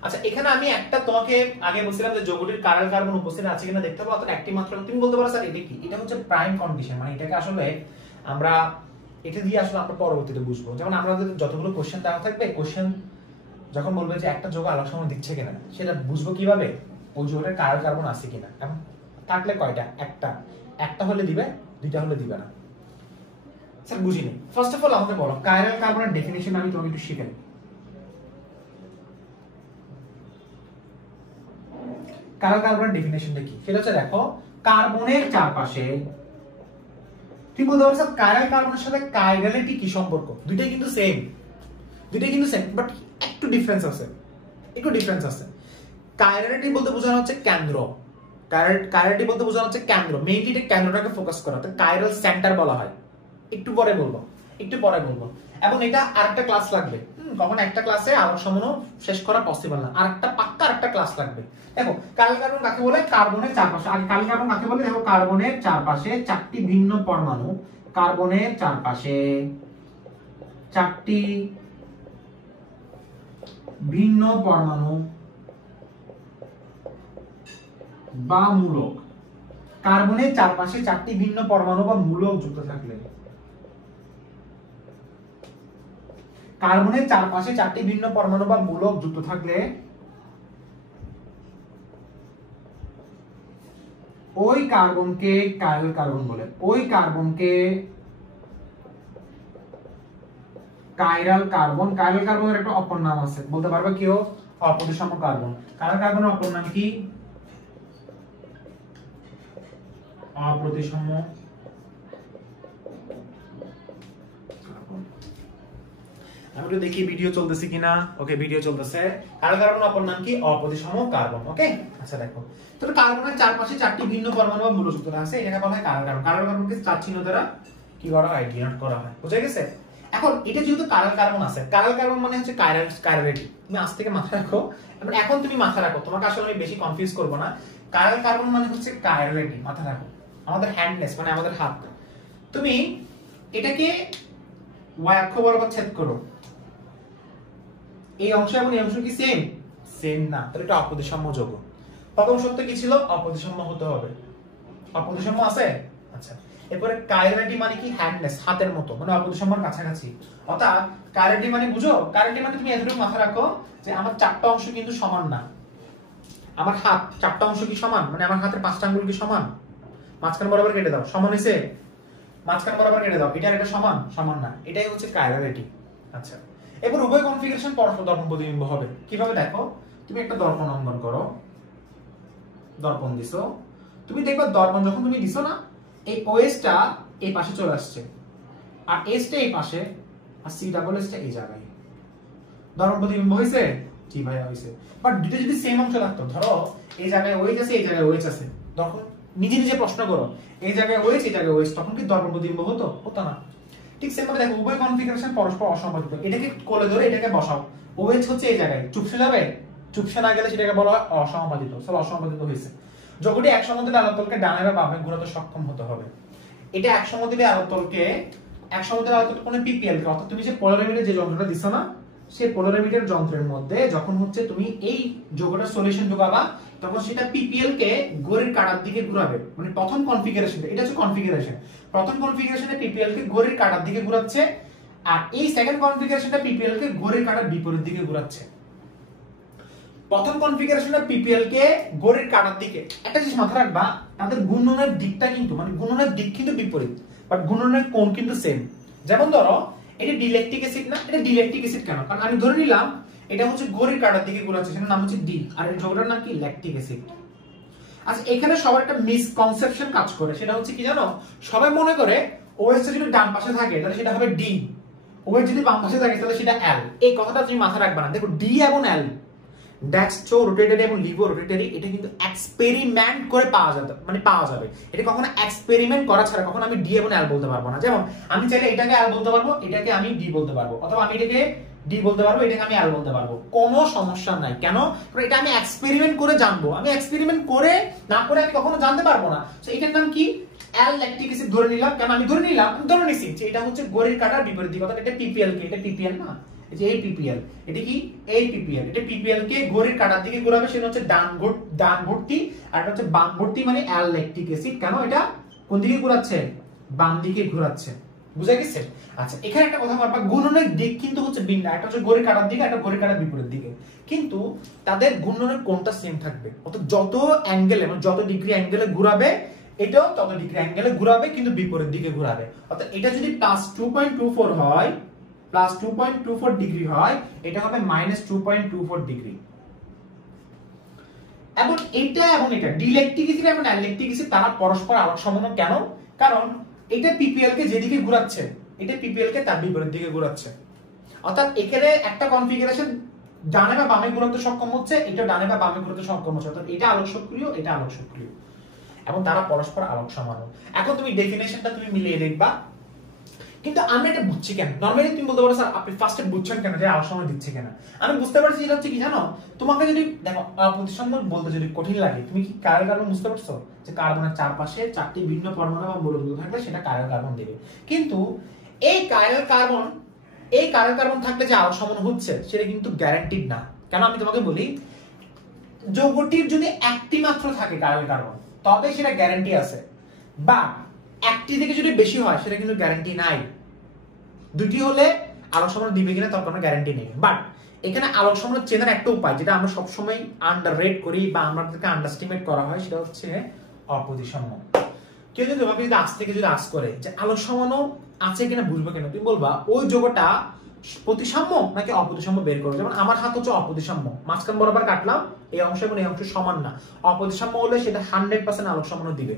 আচ্ছা, এখানে আমি একটা তোমাকে আগে বলছিলাম যে যৌগটির কার্বন কার্বন উপস্থিত আছে কিনা দেখতে হবে, অর্থাৎ একটি মাত্রা। তুমি বলতে পারো স্যার এটা কি? এটা হচ্ছে প্রাইম কন্ডিশন, মানে এটাকে আসলে আমরা এটা দিয়ে আসলে আমরা পরবর্তীতে বুঝবো। যেমন আমাদের যতগুলো কোশ্চেন দেওয়া থাকবে, কোশ্চেন যখন বলবে যে একটা যৌগ আলোক সমান দিচ্ছে কিনা, সেটা বুঝবো কিভাবে? ওই যৌগের কার্বন কার্বন আছে কিনা। এখন থাকলে কয়টা? একটা। একটা হলে দিবে, দুইটা হলে দিবে না। স্যার বুঝিনি। ফার্স্ট অফ অল আমাকে বলো কাইরাল কার্বনের ডেফিনিশন আমি তোমাকে একটু শিখাই। কাইরাল কার্বনের ডেফিনিশনটা কি? সেটা হচ্ছে দেখো, কার্বনের চারপাশে, তুই বলতে পারছ কাইরাল কার্বনের সাথে কাইরালিটি কি সম্পর্ক? দুইটাই কিন্তু সেম, দুইটাই কিন্তু সেম, বাট একটু ডিফারেন্স আছে, একটু ডিফারেন্স আছে। কাইরালিটি বলতে বোঝানো হচ্ছে কেন্দ্র, কাইরালিটি বলতে বোঝানো হচ্ছে কেন্দ্র, মেইনলি এটা কেন্দ্রটাকে ফোকাস করা, তো কাইরাল সেন্টার বলা হয়। একটু পরে বলবো, একটু পরে বলবো। এবং এটা আরেকটা ক্লাস লাগবে। কখনো একটা ক্লাসে আলোক সমানও শেষ করা পসিবল না, আরেকটা পাক্কা আরেকটা ক্লাস লাগবে। দেখো কার্বন কার্বন কাকে বলে? কার্বনের চারপাশে, আগে কার্বন কার্বন কাকে বলে? দেখো, কার্বনের চারপাশে চারটি ভিন্ন পরমাণু, কার্বনের চারপাশে চারটি ভিন্ন পরমাণু বা মূলক, কার্বনের চারপাশে চারটি ভিন্ন পরমাণু বা মূলক যুক্ত থাকলে, কার্বনের চারপাশে চারটি ভিন্ন পরমাণু বা মূলক যুক্ত থাকলে ওই কার্বনকে কাইরাল কার্বন বলে। ওই কার্বনকে কাইরাল কার্বন। কাইরাল কার্বনের একটা অপর নাম আছে, বলতে পারবে কেউ? অপ্রতিসম কার্বন। কাইরাল কার্বনের অপর নাম কি? অপ্রতিসম কার্বন। আমি একটু দেখি ভিডিও চলতেছে কিনা। ওকে, ভিডিও চলতেছে। কাইরাল কার্বনের অপর নাম কি? অপ্রতিসম কার্বন। ওকে, আচ্ছা দেখো, তাহলে কার্বনের চারপাশে চারটি ভিন্ন পরমাণু বা মূলক যুক্ত আছে, এটাকে বলা হয় কাইরাল কার্বন। কাইরাল কার্বনকে চার চিহ্ন দ্বারা কি করা হয়? ডিনোট করা হয়। বুঝা গেছে? এখন এটা যেহেতু কাইরাল কার্বন আছে, কাইরাল কার্বন মানে হচ্ছে কাইরালিটি। তুমি আজ থেকে মাথায় রাখো, এখন তুমি মাথায় রাখো, তোমাকে আসলে আমি বেশি কনফিউজ করব না। কাইরাল কার্বন মানে হচ্ছে কাইরালিটি, মাথায় রাখো। আমাদের হ্যান্ডনেস মানে আমাদের হাত, তুমি এটাকে ওয়াই অক্ষ বরাবর ছেদ করো, এই অংশ এবং এই অংশ কি সেম? সেম না, তাহলে এটা অপ্রতিসম যৌগ। প্রথম শর্ত কি ছিল? অপ্রতিসম হতে হবে। অপ্রতিসম আছে? আচ্ছা, এরপরে কাইরালিটি মানে কি? হ্যান্ডনেস, হাতের মতো, মানে অপ্রতিসমের কাছাকাছি। অর্থাৎ কাইরালিটি মানে বুঝো? কাইরালিটি মানে তুমি এতটুকু মাথায় রাখো যে আমার চারটা অংশ কিন্তু সমান না। আমার হাত চারটা অংশ কি সমান? মানে আমার হাতের 5টা আঙ্গুল কি সমান? মাঝখান বরাবর কেটে দাও, সমান হইছে? মাঝখান বরাবর কেটে দাও, এটা আর এটা সমান? সমান না। এটাই হচ্ছে কাইরালিটি। আচ্ছা, এবার উভয় কনফিগারেশন পরস্পর দর্পণ প্রতিবিম্ব হবে। কিভাবে? দেখো, তুমি একটা দর্পণ অঙ্কন করো, দর্পণ দিছো, তুমি দেখবা দর্পণ যখন তুমি দিছো না, এই OS টা এই পাশে চলে আসছে, আর S টা এই পাশে, আর C ডাবল S টা এই জায়গায়। দর্পণ প্রতিবিম্ব হইছে? জি ভাই হইছে। বাট দুটো যদি সেম অংশ থাকতো, ধরো এই জায়গায় ওয়েজ আছে, এই জায়গায় ওয়েজ আছে, তখন নিজে নিজে প্রশ্ন করো এই জায়গায় ওয়েজ, এই জায়গায় ওয়েজ, তখন কি দর্পণ প্রতিবিম্ব হতো? হতো না। ঠিক সেম ভাবে দেখো উভয় কনফিগারেশন পরস্পর অসমানুপাতিক। এটাকে কোলে ধরে এটাকে বসাও, ওয়েজ হচ্ছে এই জায়গায়, চুপসে যাবে, চুপসে না গেলে সেটাকে বলা হয় অসমানুপাতিক। চলো অসমানুপাতিক হয়েছে। যখনই এক সমতলে আলোতলকে ডানে বা বামে ঘোরাতে সক্ষম হতে হবে। এটা এক সমতলে আলোতলকে, এক সমতলে আলোতল কোন পিপিএল কে, অর্থাৎ তুমি যে পোলারিমিটার যে যন্ত্রটা দিছো না, সেই পোলারিমিটার যন্ত্রের মধ্যে যখন হচ্ছে তুমি এই যোগটার সলিউশন ঢোকাবা, তখন সেটা পিপিএল কে ঘড়ির কাঁটার দিকে ঘোরাবে। মানে প্রথম কনফিগারেশনটা, এটা হচ্ছে কনফিগারেশন, প্রথম কনফিগারেশনে পিপিএল কে ঘড়ির কাঁটার দিকে ঘোরাচ্ছে, আর এই সেকেন্ড কনফিগারেশনটা পিপিএল কে ঘড়ির কাঁটার বিপরীত দিকে ঘোরাচ্ছে। প্রথম কনফিগারেশনটা পিপিএল কে ঘড়ির কাঁটার দিকে। একটা জিনিস মাথায় রাখবা, তাদের গুণনের দিকটা কিন্তু, মানে গুণনের দিক কিন্তু বিপরীত, বাট গুণনের কোণ কিন্তু সেম। যেমন ধরো এটা ডিইলেকট্রিক অ্যাসিড না, এটা ডিইলেকট্রিক অ্যাসিড কেন? কারণ আমি ধরে নিলাম এটা হচ্ছে ঘড়ির কাঁটার দিকে ঘোরাচ্ছে, সেটার নাম হচ্ছে ডি, আর এই যোগটার নাম কি? Lactic acid. আচ্ছা এখানে সবার একটা মিসকনসেপশন কাজ করে, সেটা হচ্ছে কি জানো? সবাই মনে করে ওএস যদি ডান পাশে থাকে তাহলে সেটা হবে ডি, ওএস যদি বাম পাশে থাকে তাহলে সেটা এল। এই কথাটা তুমি মাথায় রাখবা না। দেখো ডি এবং এল, ডেক্সট্রো রোটেটরি এবং লিভো রোটেটরি, এটা কিন্তু এক্সপেরিমেন্ট করে পাওয়া যাবে, মানে পাওয়া যাবে। এটা কখনো এক্সপেরিমেন্ট করা ছাড়া কখনো আমি ডি এবং এল বলতে পারবো না। যেমন আমি চাইলে এটাকে এল বলতে পারবো, এটাকে আমি ডি বলতে পারবো, অথবা আমি এটাকে ডি বলতে পারবো, এটাকে আমি এল বলতে পারবো, কোনো সমস্যা নাই। কেন? কারণ এটা আমি এক্সপেরিমেন্ট করে জানবো, আমি এক্সপেরিমেন্ট করে না করে আমি কখনো জানতে পারবো না। সো এটার নাম কি? এল ল্যাকটিক অ্যাসিড ধরে নিলাম। কেন আমি ধরে নিলাম? আমি ধরে নিছি যে এটা হচ্ছে ঘড়ির কাঁটার বিপরীত দিক, অর্থাৎ এটা পিপিএল কে, এটা পিপিএল না, এই যে এই পিপিএল, এটা কি? এই পিপিএল, এটা পিপিএল কে ঘড়ির কাঁটার দিকে ঘোরাবে, সেটা হচ্ছে ডান ভর্তি, আর এটা হচ্ছে বাম ভর্তি, মানে অ্যাল ল্যাকটিক অ্যাসিড। কেন? এটা কোন দিকে ঘোরাচ্ছে? বাম দিকে ঘোরাচ্ছে। বুঝা গেছে? আচ্ছা এখানে একটা কথা বলবা, ঘূর্ণনের দিক কিন্তু হচ্ছে ভিন্ন, একটা হচ্ছে ঘড়ির কাঁটার দিকে, একটা ঘড়ির কাঁটার বিপরীত দিকে, কিন্তু তাদের ঘূর্ণনের কোণটা সেম থাকবে। অর্থাৎ যত অ্যাঙ্গেলে, মানে যত ডিগ্রি অ্যাঙ্গেলে ঘোরাবে, এটাও তত ডিগ্রি অ্যাঙ্গেলে ঘোরাবে, কিন্তু বিপরীত দিকে ঘোরাবে। অর্থাৎ এটা যদি +2.24 হয়, +2.24 ডিগ্রি হয়, এটা হবে -2.24 ডিগ্রি। এবং এটা এবং এটা ডিইলেকট্রিক অ্যাসিড এবং অ্যাললেকট্রিক অ্যাসিড তারা পরস্পর আলোক সমানুপাতিক। কেন? কারণ এটা পিপিএল কে যেদিকে ঘোরাচ্ছে, এটা পিপিএল কে তার বিপরীত দিকে ঘোরাচ্ছে। অর্থাৎ এখানে একটা কনফিগারেশন ডানে বা বামে ঘোরাতে সক্ষম হচ্ছে, এটা ডানে বা বামে ঘোরাতে সক্ষম হচ্ছে, অর্থাৎ এটা আলোক সক্রিয়, এটা আলোক সক্রিয়, এবং তারা পরস্পর আলোক সমানুপাতিক। এখন তুমি ডেফিনেশনটা তুমি মিলিয়ে দেখবা। কিন্তু আমরা এটা বুঝছি কেন? নরমালি তুমি বলতে পারো স্যার আপনি ফার্স্টে বুঝছেন কেন যে আলোক সমানুপাতিক দিচ্ছে কেন? আমি বুঝতে পারছি এটা হচ্ছে কি জানো? তোমাকে যদি দেখো প্রতিসম্পন্ন বলতে যদি কঠিন লাগে, তুমি কি কার্বন কার্বন বুঝতে পারছো যে কার্বনের চারপাশে চারটি ভিন্ন পরমাণু বা মৌলগুলো থাকলে সেটা কার্বন কার্বন দেবে। কিন্তু এই কার্বন কার্বন থাকলে যে আলোক সমানুপাতিক হচ্ছে সেটা কিন্তু গ্যারান্টিড না। কেন? আমি তোমাকে বলি, যৌগটির যদি একটি মাত্র থাকে কার্বন কার্বন তবে সেটা গ্যারান্টি আছে, বা একটি থেকে যদি বেশি হয় সেটা কিন্তু গ্যারান্টি নাই। দুটি হলে আলোক সমানুপাতিক দিবে কিনা তার কোনো গ্যারান্টি নেই। বাট এখানে আলোক সমানুপাতিক চেনার একটা উপায়, যেটা আমরা সবসময় আন্ডাররেট করি বা আমাদেরকে আন্ডারস্টিমেট করা হয়, সেটা হচ্ছে অপ্রতিসাম্য। কেউ যদি তোমাকে যদি আজ থেকে যদি আজ করে যে আলোক সমানুপাতিক আছে কিনা বুঝবো কেন, তুমি বলবা ওই যোগটা প্রতিসাম্য নাকি অপ্রতিসাম্য বের করো। যেমন আমার হাত হচ্ছে অপ্রতিসাম্য, মাঝখান বরাবর কাটলাম, এই অংশ এবং এই অংশ সমান না। অপ্রতিসাম্য হলে সেটা 100% আলোক সমানুপাতিক দিবে,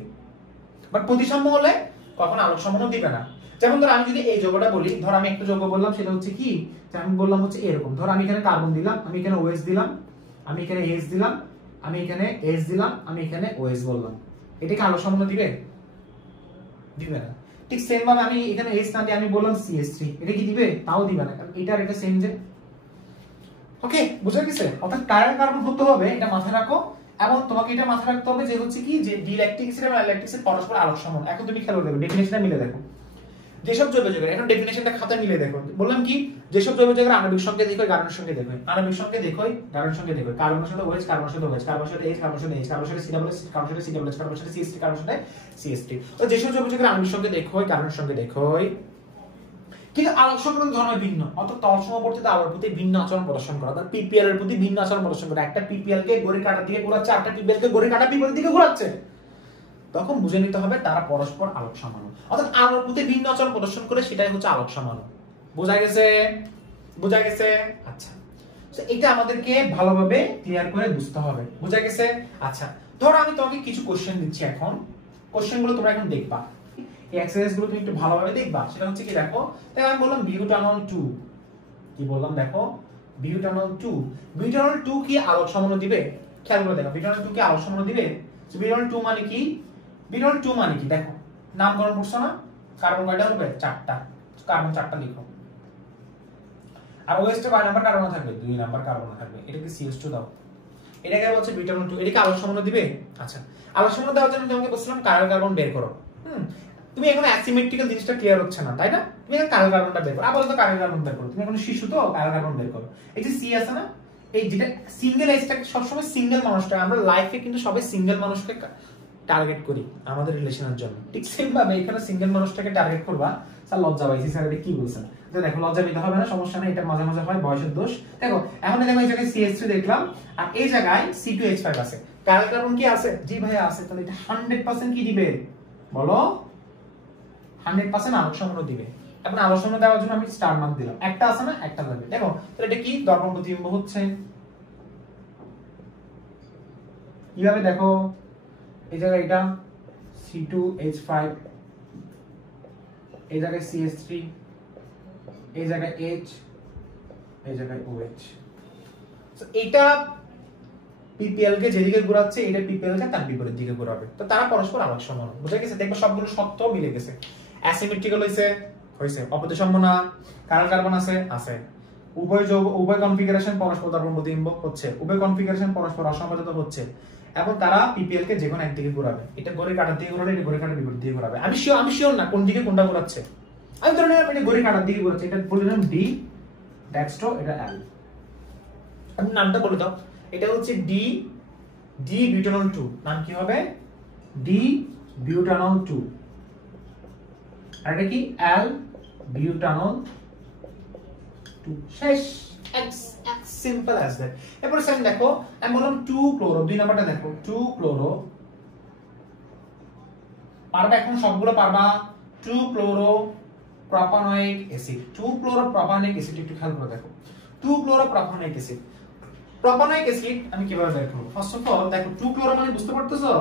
বাট প্রতিসাম্য হলে কখনো আলোক সমানুপাতিক দিবে না। যেমন ধর আমি যদি এই যোগটা বলি, ধর আমি একটা যোগ বললাম, সেটা হচ্ছে কি যে আমি বললাম হচ্ছে এরকম, ধর আমি এখানে কার্বন দিলাম, আমি এখানে ওএস দিলাম, আমি এখানে এস দিলাম, আমি এখানে এস দিলাম, আমি এখানে ওএস বললাম, এটা কি আলোক সমানুপাতিক দিবে? দিবে না। ঠিক সেম ভাবে আমি এখানে এস না দিয়ে আমি বললাম CH3, এটা কি দিবে? তাও দিবে না, কারণ এটা আর এটা সেম যে। ওকে, বুঝা গেছে? অর্থাৎ কার্বন কার্বন হতে হবে, এটা মাথায় রাখো। এবং তোমাকে এটা মাথায় রাখতে হবে যে হচ্ছে কি যে ডিইলেকট্রিক অ্যাসিড এবং অ্যালল্যাকটিক অ্যাসিড পরস্পর আলোক সমানুপাতিক। এখন তুমি খেয়াল করবে ডেফিনিশনটা মিলে দেখো, যেসব জৈব যৌগের, এখন ডেফিনিশনটা খাতায় মিলে দেখো। বললাম কি, যেসব জৈব যৌগের আণবিক সংকেত দেখো, গাঠনিক সংকেত দেখো, আণবিক সংকেত দেখো, গাঠনিক সংকেত দেখো, কার্বনের সাথে OH, কার্বনের সাথে OH, কার্বনের সাথে H, কার্বনের সাথে H, কার্বনের সাথে COOH, কার্বনের সাথে COOH, কার্বনের সাথে CH3, কার্বনের সাথে CH3। তো যেসব জৈব যৌগের আণবিক সংকেত দেখো, গাঠনিক সংকেত দেখো, কিন্তু আলোক সংকেতের ধর্ম ভিন্ন, অর্থাৎ তল সমবর্তিত আলোর প্রতি ভিন্ন আচরণ প্রদর্শন করা, অর্থাৎ পিপিএল এর প্রতি ভিন্ন আচরণ প্রদর্শন করা। একটা পিপিএল কে ঘড়ির কাঁটার দিকে ঘোরাচ্ছে, আরেকটা পিপিএল কে ঘড়ির কাঁটার বিপরীত দিকে ঘোরাচ্ছে, তখন বুঝে নিতে হবে তারা পরস্পর আলোক সমানুপাতিক। অর্থাৎ আলোর প্রতি ভিন্ন আচরণ প্রদর্শন করে, সেটাই হচ্ছে আলোক সমানুপাতিক। বোঝা গেছে? বোঝা গেছে? আচ্ছা, তো এটা আমাদেরকে ভালোভাবে ক্লিয়ার করে বুঝতে হবে। বোঝা গেছে? আচ্ছা, ধরো আমি তোমাকে কিছু কোশ্চেন দিচ্ছি, এখন কোশ্চেনগুলো তোমরা এখন দেখবা, এই এক্সারসাইজ গুলো তুমি একটু ভালোভাবে দেখবা। সেটা হচ্ছে কি, দেখো তাই আমি বললাম বিউটানল 2, কি বললাম দেখো, বিউটানল 2 বিউটানল 2 কি আলোক সমন্বয় দিবে খেয়াল করে দেখো বিউটানল 2 কি আলোক সমন্বয় দিবে বিউটানল 2 মানে কি বিউটানল 2 মানে কি দেখো নামকরণ করছো না কার্বন কয়টা হবে 4টা কার্বন 4টা লিখো আর ওএস কয় নাম্বার কার্বন থাকবে 2 নাম্বার কার্বন থাকবে এটা কি CH2 দাও এটাকে বলছে বিউটানল 2 এটা কি আলোক সমন্বয় দিবে আচ্ছা আলোক সমন্বয় দেওয়ার জন্য তোমাকে বলছিলাম কার্বন কার্বন বের করো তুমি এখন অ্যাসিমেট্রিক্যাল জিনিসটা ক্লিয়ার হচ্ছে না তাই না তুমি এখন কার্বন কার্বনটা বের করো আপাতত কার্বন কার্বন বের করো তুমি এখন শিশু তো কার্বন কার্বন বের করো এই যে সি আছে না এই যেটা সিঙ্গেল এজটাকে সবসময় সিঙ্গেল মানুষটা আমরা লাইফে কিন্তু সবাই সিঙ্গেল মানুষকে টার্গেট করি আমাদের রিলেশনের জন্য ঠিক সেম ভাবে এখানে সিঙ্গেল মানুষটাকে টার্গেট করবা স্যার লজ্জা পাইছি স্যার এটা কি বলছেন তো দেখো লজ্জা নিতে হবে না সমস্যা নেই এটা মাঝে মাঝে হয় বয়সের দোষ দেখো এখন দেখো এই জায়গায় CH3 দেখলাম আর এই জায়গায় C2H5 আছে কার্বন কার্বন কি আছে জি ভাইয়া আছে তাহলে এটা 100% কি দিবে বলো 100% আলোক সমন্বয় দিবে এখন আলোক সমন্বয় দেওয়ার জন্য আমি স্টার মার্ক দিলাম একটা আছে না একটা যাবে দেখো তাহলে এটা কি দর্পণ প্রতিবিম্ব হচ্ছে কিভাবে দেখো এই জায়গায় এটা C2H5 এই জায়গায় CH3 এই জায়গায় H এই জায়গায় OH সো এটা PPL কে যেদিকে ঘোরাচ্ছে এটা PPL কে তার বিপরীত দিকে ঘোরাবে তো তারা পরস্পর আলোক সমন্বয় বুঝা গেছে দেখো সবগুলো সত্য মিলে গেছে অ্যাসিমেট্রিক্যাল হইছে অপতিসম্য না কার্বন কার্বন আছে উভয় যৌগ উভয় কনফিগারেশন পরস্পর দর্পণ প্রতিবিম্ব হচ্ছে উভয় কনফিগারেশন পরস্পর অসমবেত হচ্ছে এবং তারা PPL কে যেকোনো একদিকে ঘোরাবে এটা ঘড়ির কাঁটার দিকে ঘোরাবে এটা ঘড়ির কাঁটার বিপরীত দিকে ঘোরাবে আমি শিওর না কোন দিকে কোনটা ঘোরাচ্ছে আমি ধরে নিলাম এটা ঘড়ির কাঁটার দিকে ঘোরাচ্ছে এটা বলে দিলাম D ডেক্সট্রো এটা L আমি নামটা বলে দাও এটা হচ্ছে D বিউটানল 2 নাম কি হবে D বিউটানল 2 আর এটা কি L বিউটানল 2 শেষ সিম্পল অ্যাজ দ্যাট এরপর সেম দেখো আমি বললাম 2 ক্লোরো দুই নাম্বারটা দেখো 2 ক্লোরো পারবা এখন সবগুলো পারবা 2 chloro propanoic acid 2 chloro propanoic acid একটু খেয়াল করে দেখো 2 chloro propanoic acid propanoic acid আমি কিভাবে বের করব ফার্স্ট অফ অল দেখো 2 ক্লোরো মানে বুঝতে পারতেছো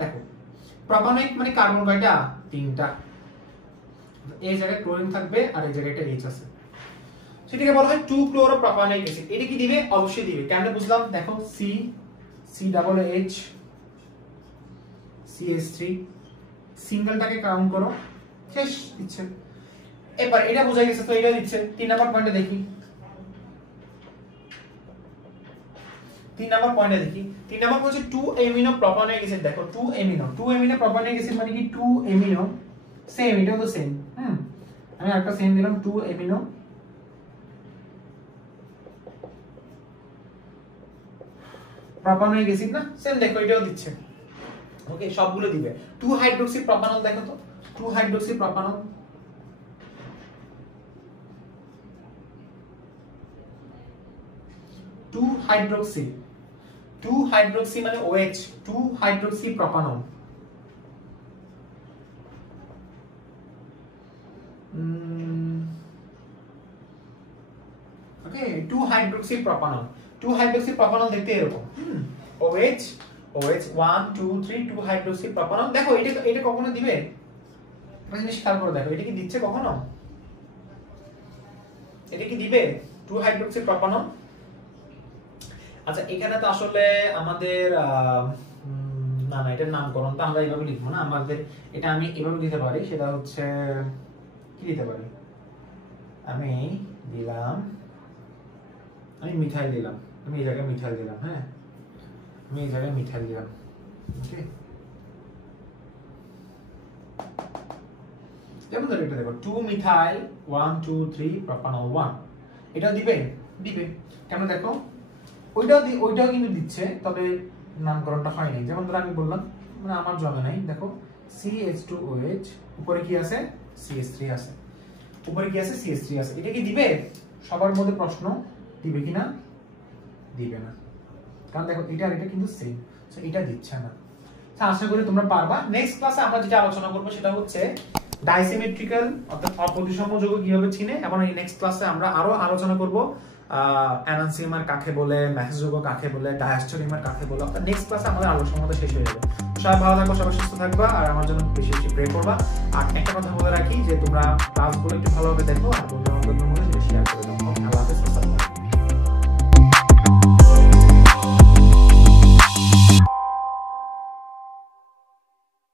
দেখো প্রোপানয়িক মানে কার্বন কয়টা তিনটা এই জায়গায় ক্লোরিন থাকবে আর এই জায়গায় একটা H আছে সেটাকে বলা হয় 2 ক্লোরো প্রোপানয়িক অ্যাসিড এটা কি দিবে অবশ্যই দিবে কেমনে বুঝলাম দেখো CH CH3 সিঙ্গেলটাকে কাউন্ট করো শেষ দিচ্ছে এবার এটা বোঝা গেছে তো এটা দিচ্ছে 3 নাম্বার পয়েন্টে দেখি 3 নাম্বার পয়েন্টে দেখি 3 নাম্বার হচ্ছে 2 অ্যামিনো প্রোপানয়িক অ্যাসিড দেখো 2 অ্যামিনো প্রোপানয়িক অ্যাসিড মানে কি 2 অ্যামিনো সেম এটাও তো সেম আমি একটা সেম দিলাম 2 অ্যামিনো প্রোপানয়িক অ্যাসিড না সেম দেখো এটাও দিচ্ছে ওকে সবগুলো দিবে 2 হাইড্রোক্সি প্রোপানল দেখো তো 2 হাইড্রোক্সি প্রোপানল 2 হাইড্রোক্সি মানে OH 2 হাইড্রোক্সি প্রোপানল ওকে 2 হাইড্রোক্সি প্রোপানল দেখতে এরকম OH 1 2 3 2 হাইড্রোক্সি প্রোপানল দেখো এটা কখনো দিবে একটা জিনিস খেয়াল করে দেখো এটা কি দিচ্ছে কখনো এটা কি দিবে 2 হাইড্রোক্সি প্রোপানল আচ্ছা এখানে তো আসলে আমাদের না এটার নামকরণ তো আমরা এইভাবে লিখবো না আমাদের এটা আমি এভাবে দিতে পারি সেটা হচ্ছে কি দিতে পারি আমি মিথাইল দিলাম আমি এই জায়গায় মিথাইল দিলাম হ্যাঁ আমি এই জায়গায় মিথাইল দিলাম ওকে যেমন ধরো এটা দেখো 2 মিথাইল 1 2 3 প্রোপানল 1 এটা দিবে কেন দেখো ওইটাও কিন্তু দিচ্ছে তবে নামকরণটা হয় নাই যেমন ধরো আমি বললাম মানে আমার জমে নাই দেখো CH2OH উপরে কি আছে CH3 আছে এটা কি দিবে সবার মধ্যে প্রশ্ন দিবে কিনা দিবে না কারণ দেখো এটা কিন্তু সেম সো এটা দিচ্ছে না আশা করি তোমরা পারবা নেক্সট ক্লাসে আমরা যেটা আলোচনা করব সেটা হচ্ছে ডাইসিমেট্রিক্যাল অর্থাৎ অপ্রতিসম যৌগ কিভাবে চিনে এবং এই নেক্সট ক্লাসে আমরা আরো আলোচনা করব এনানসিয়ামার কাকে বলে ম্যাক্স যৌগ কাকে বলে ডায়াস্টোরিয়ামার কাকে বলে নেক্সট ক্লাসে আমাদের আলোচনা শেষ হয়ে যাবে সবাই ভালো থাকো, সবাই সুস্থ থাকবা, আর আমার জন্য বেশি বেশি প্রে করবা। আর একটা কথা বলে রাখি যে তোমরা ক্লাসগুলো একটু ভালোভাবে দেখো আর বন্ধু বান্ধবদের মধ্যে শেয়ার করে দাও। আল্লাহ হাফেজ।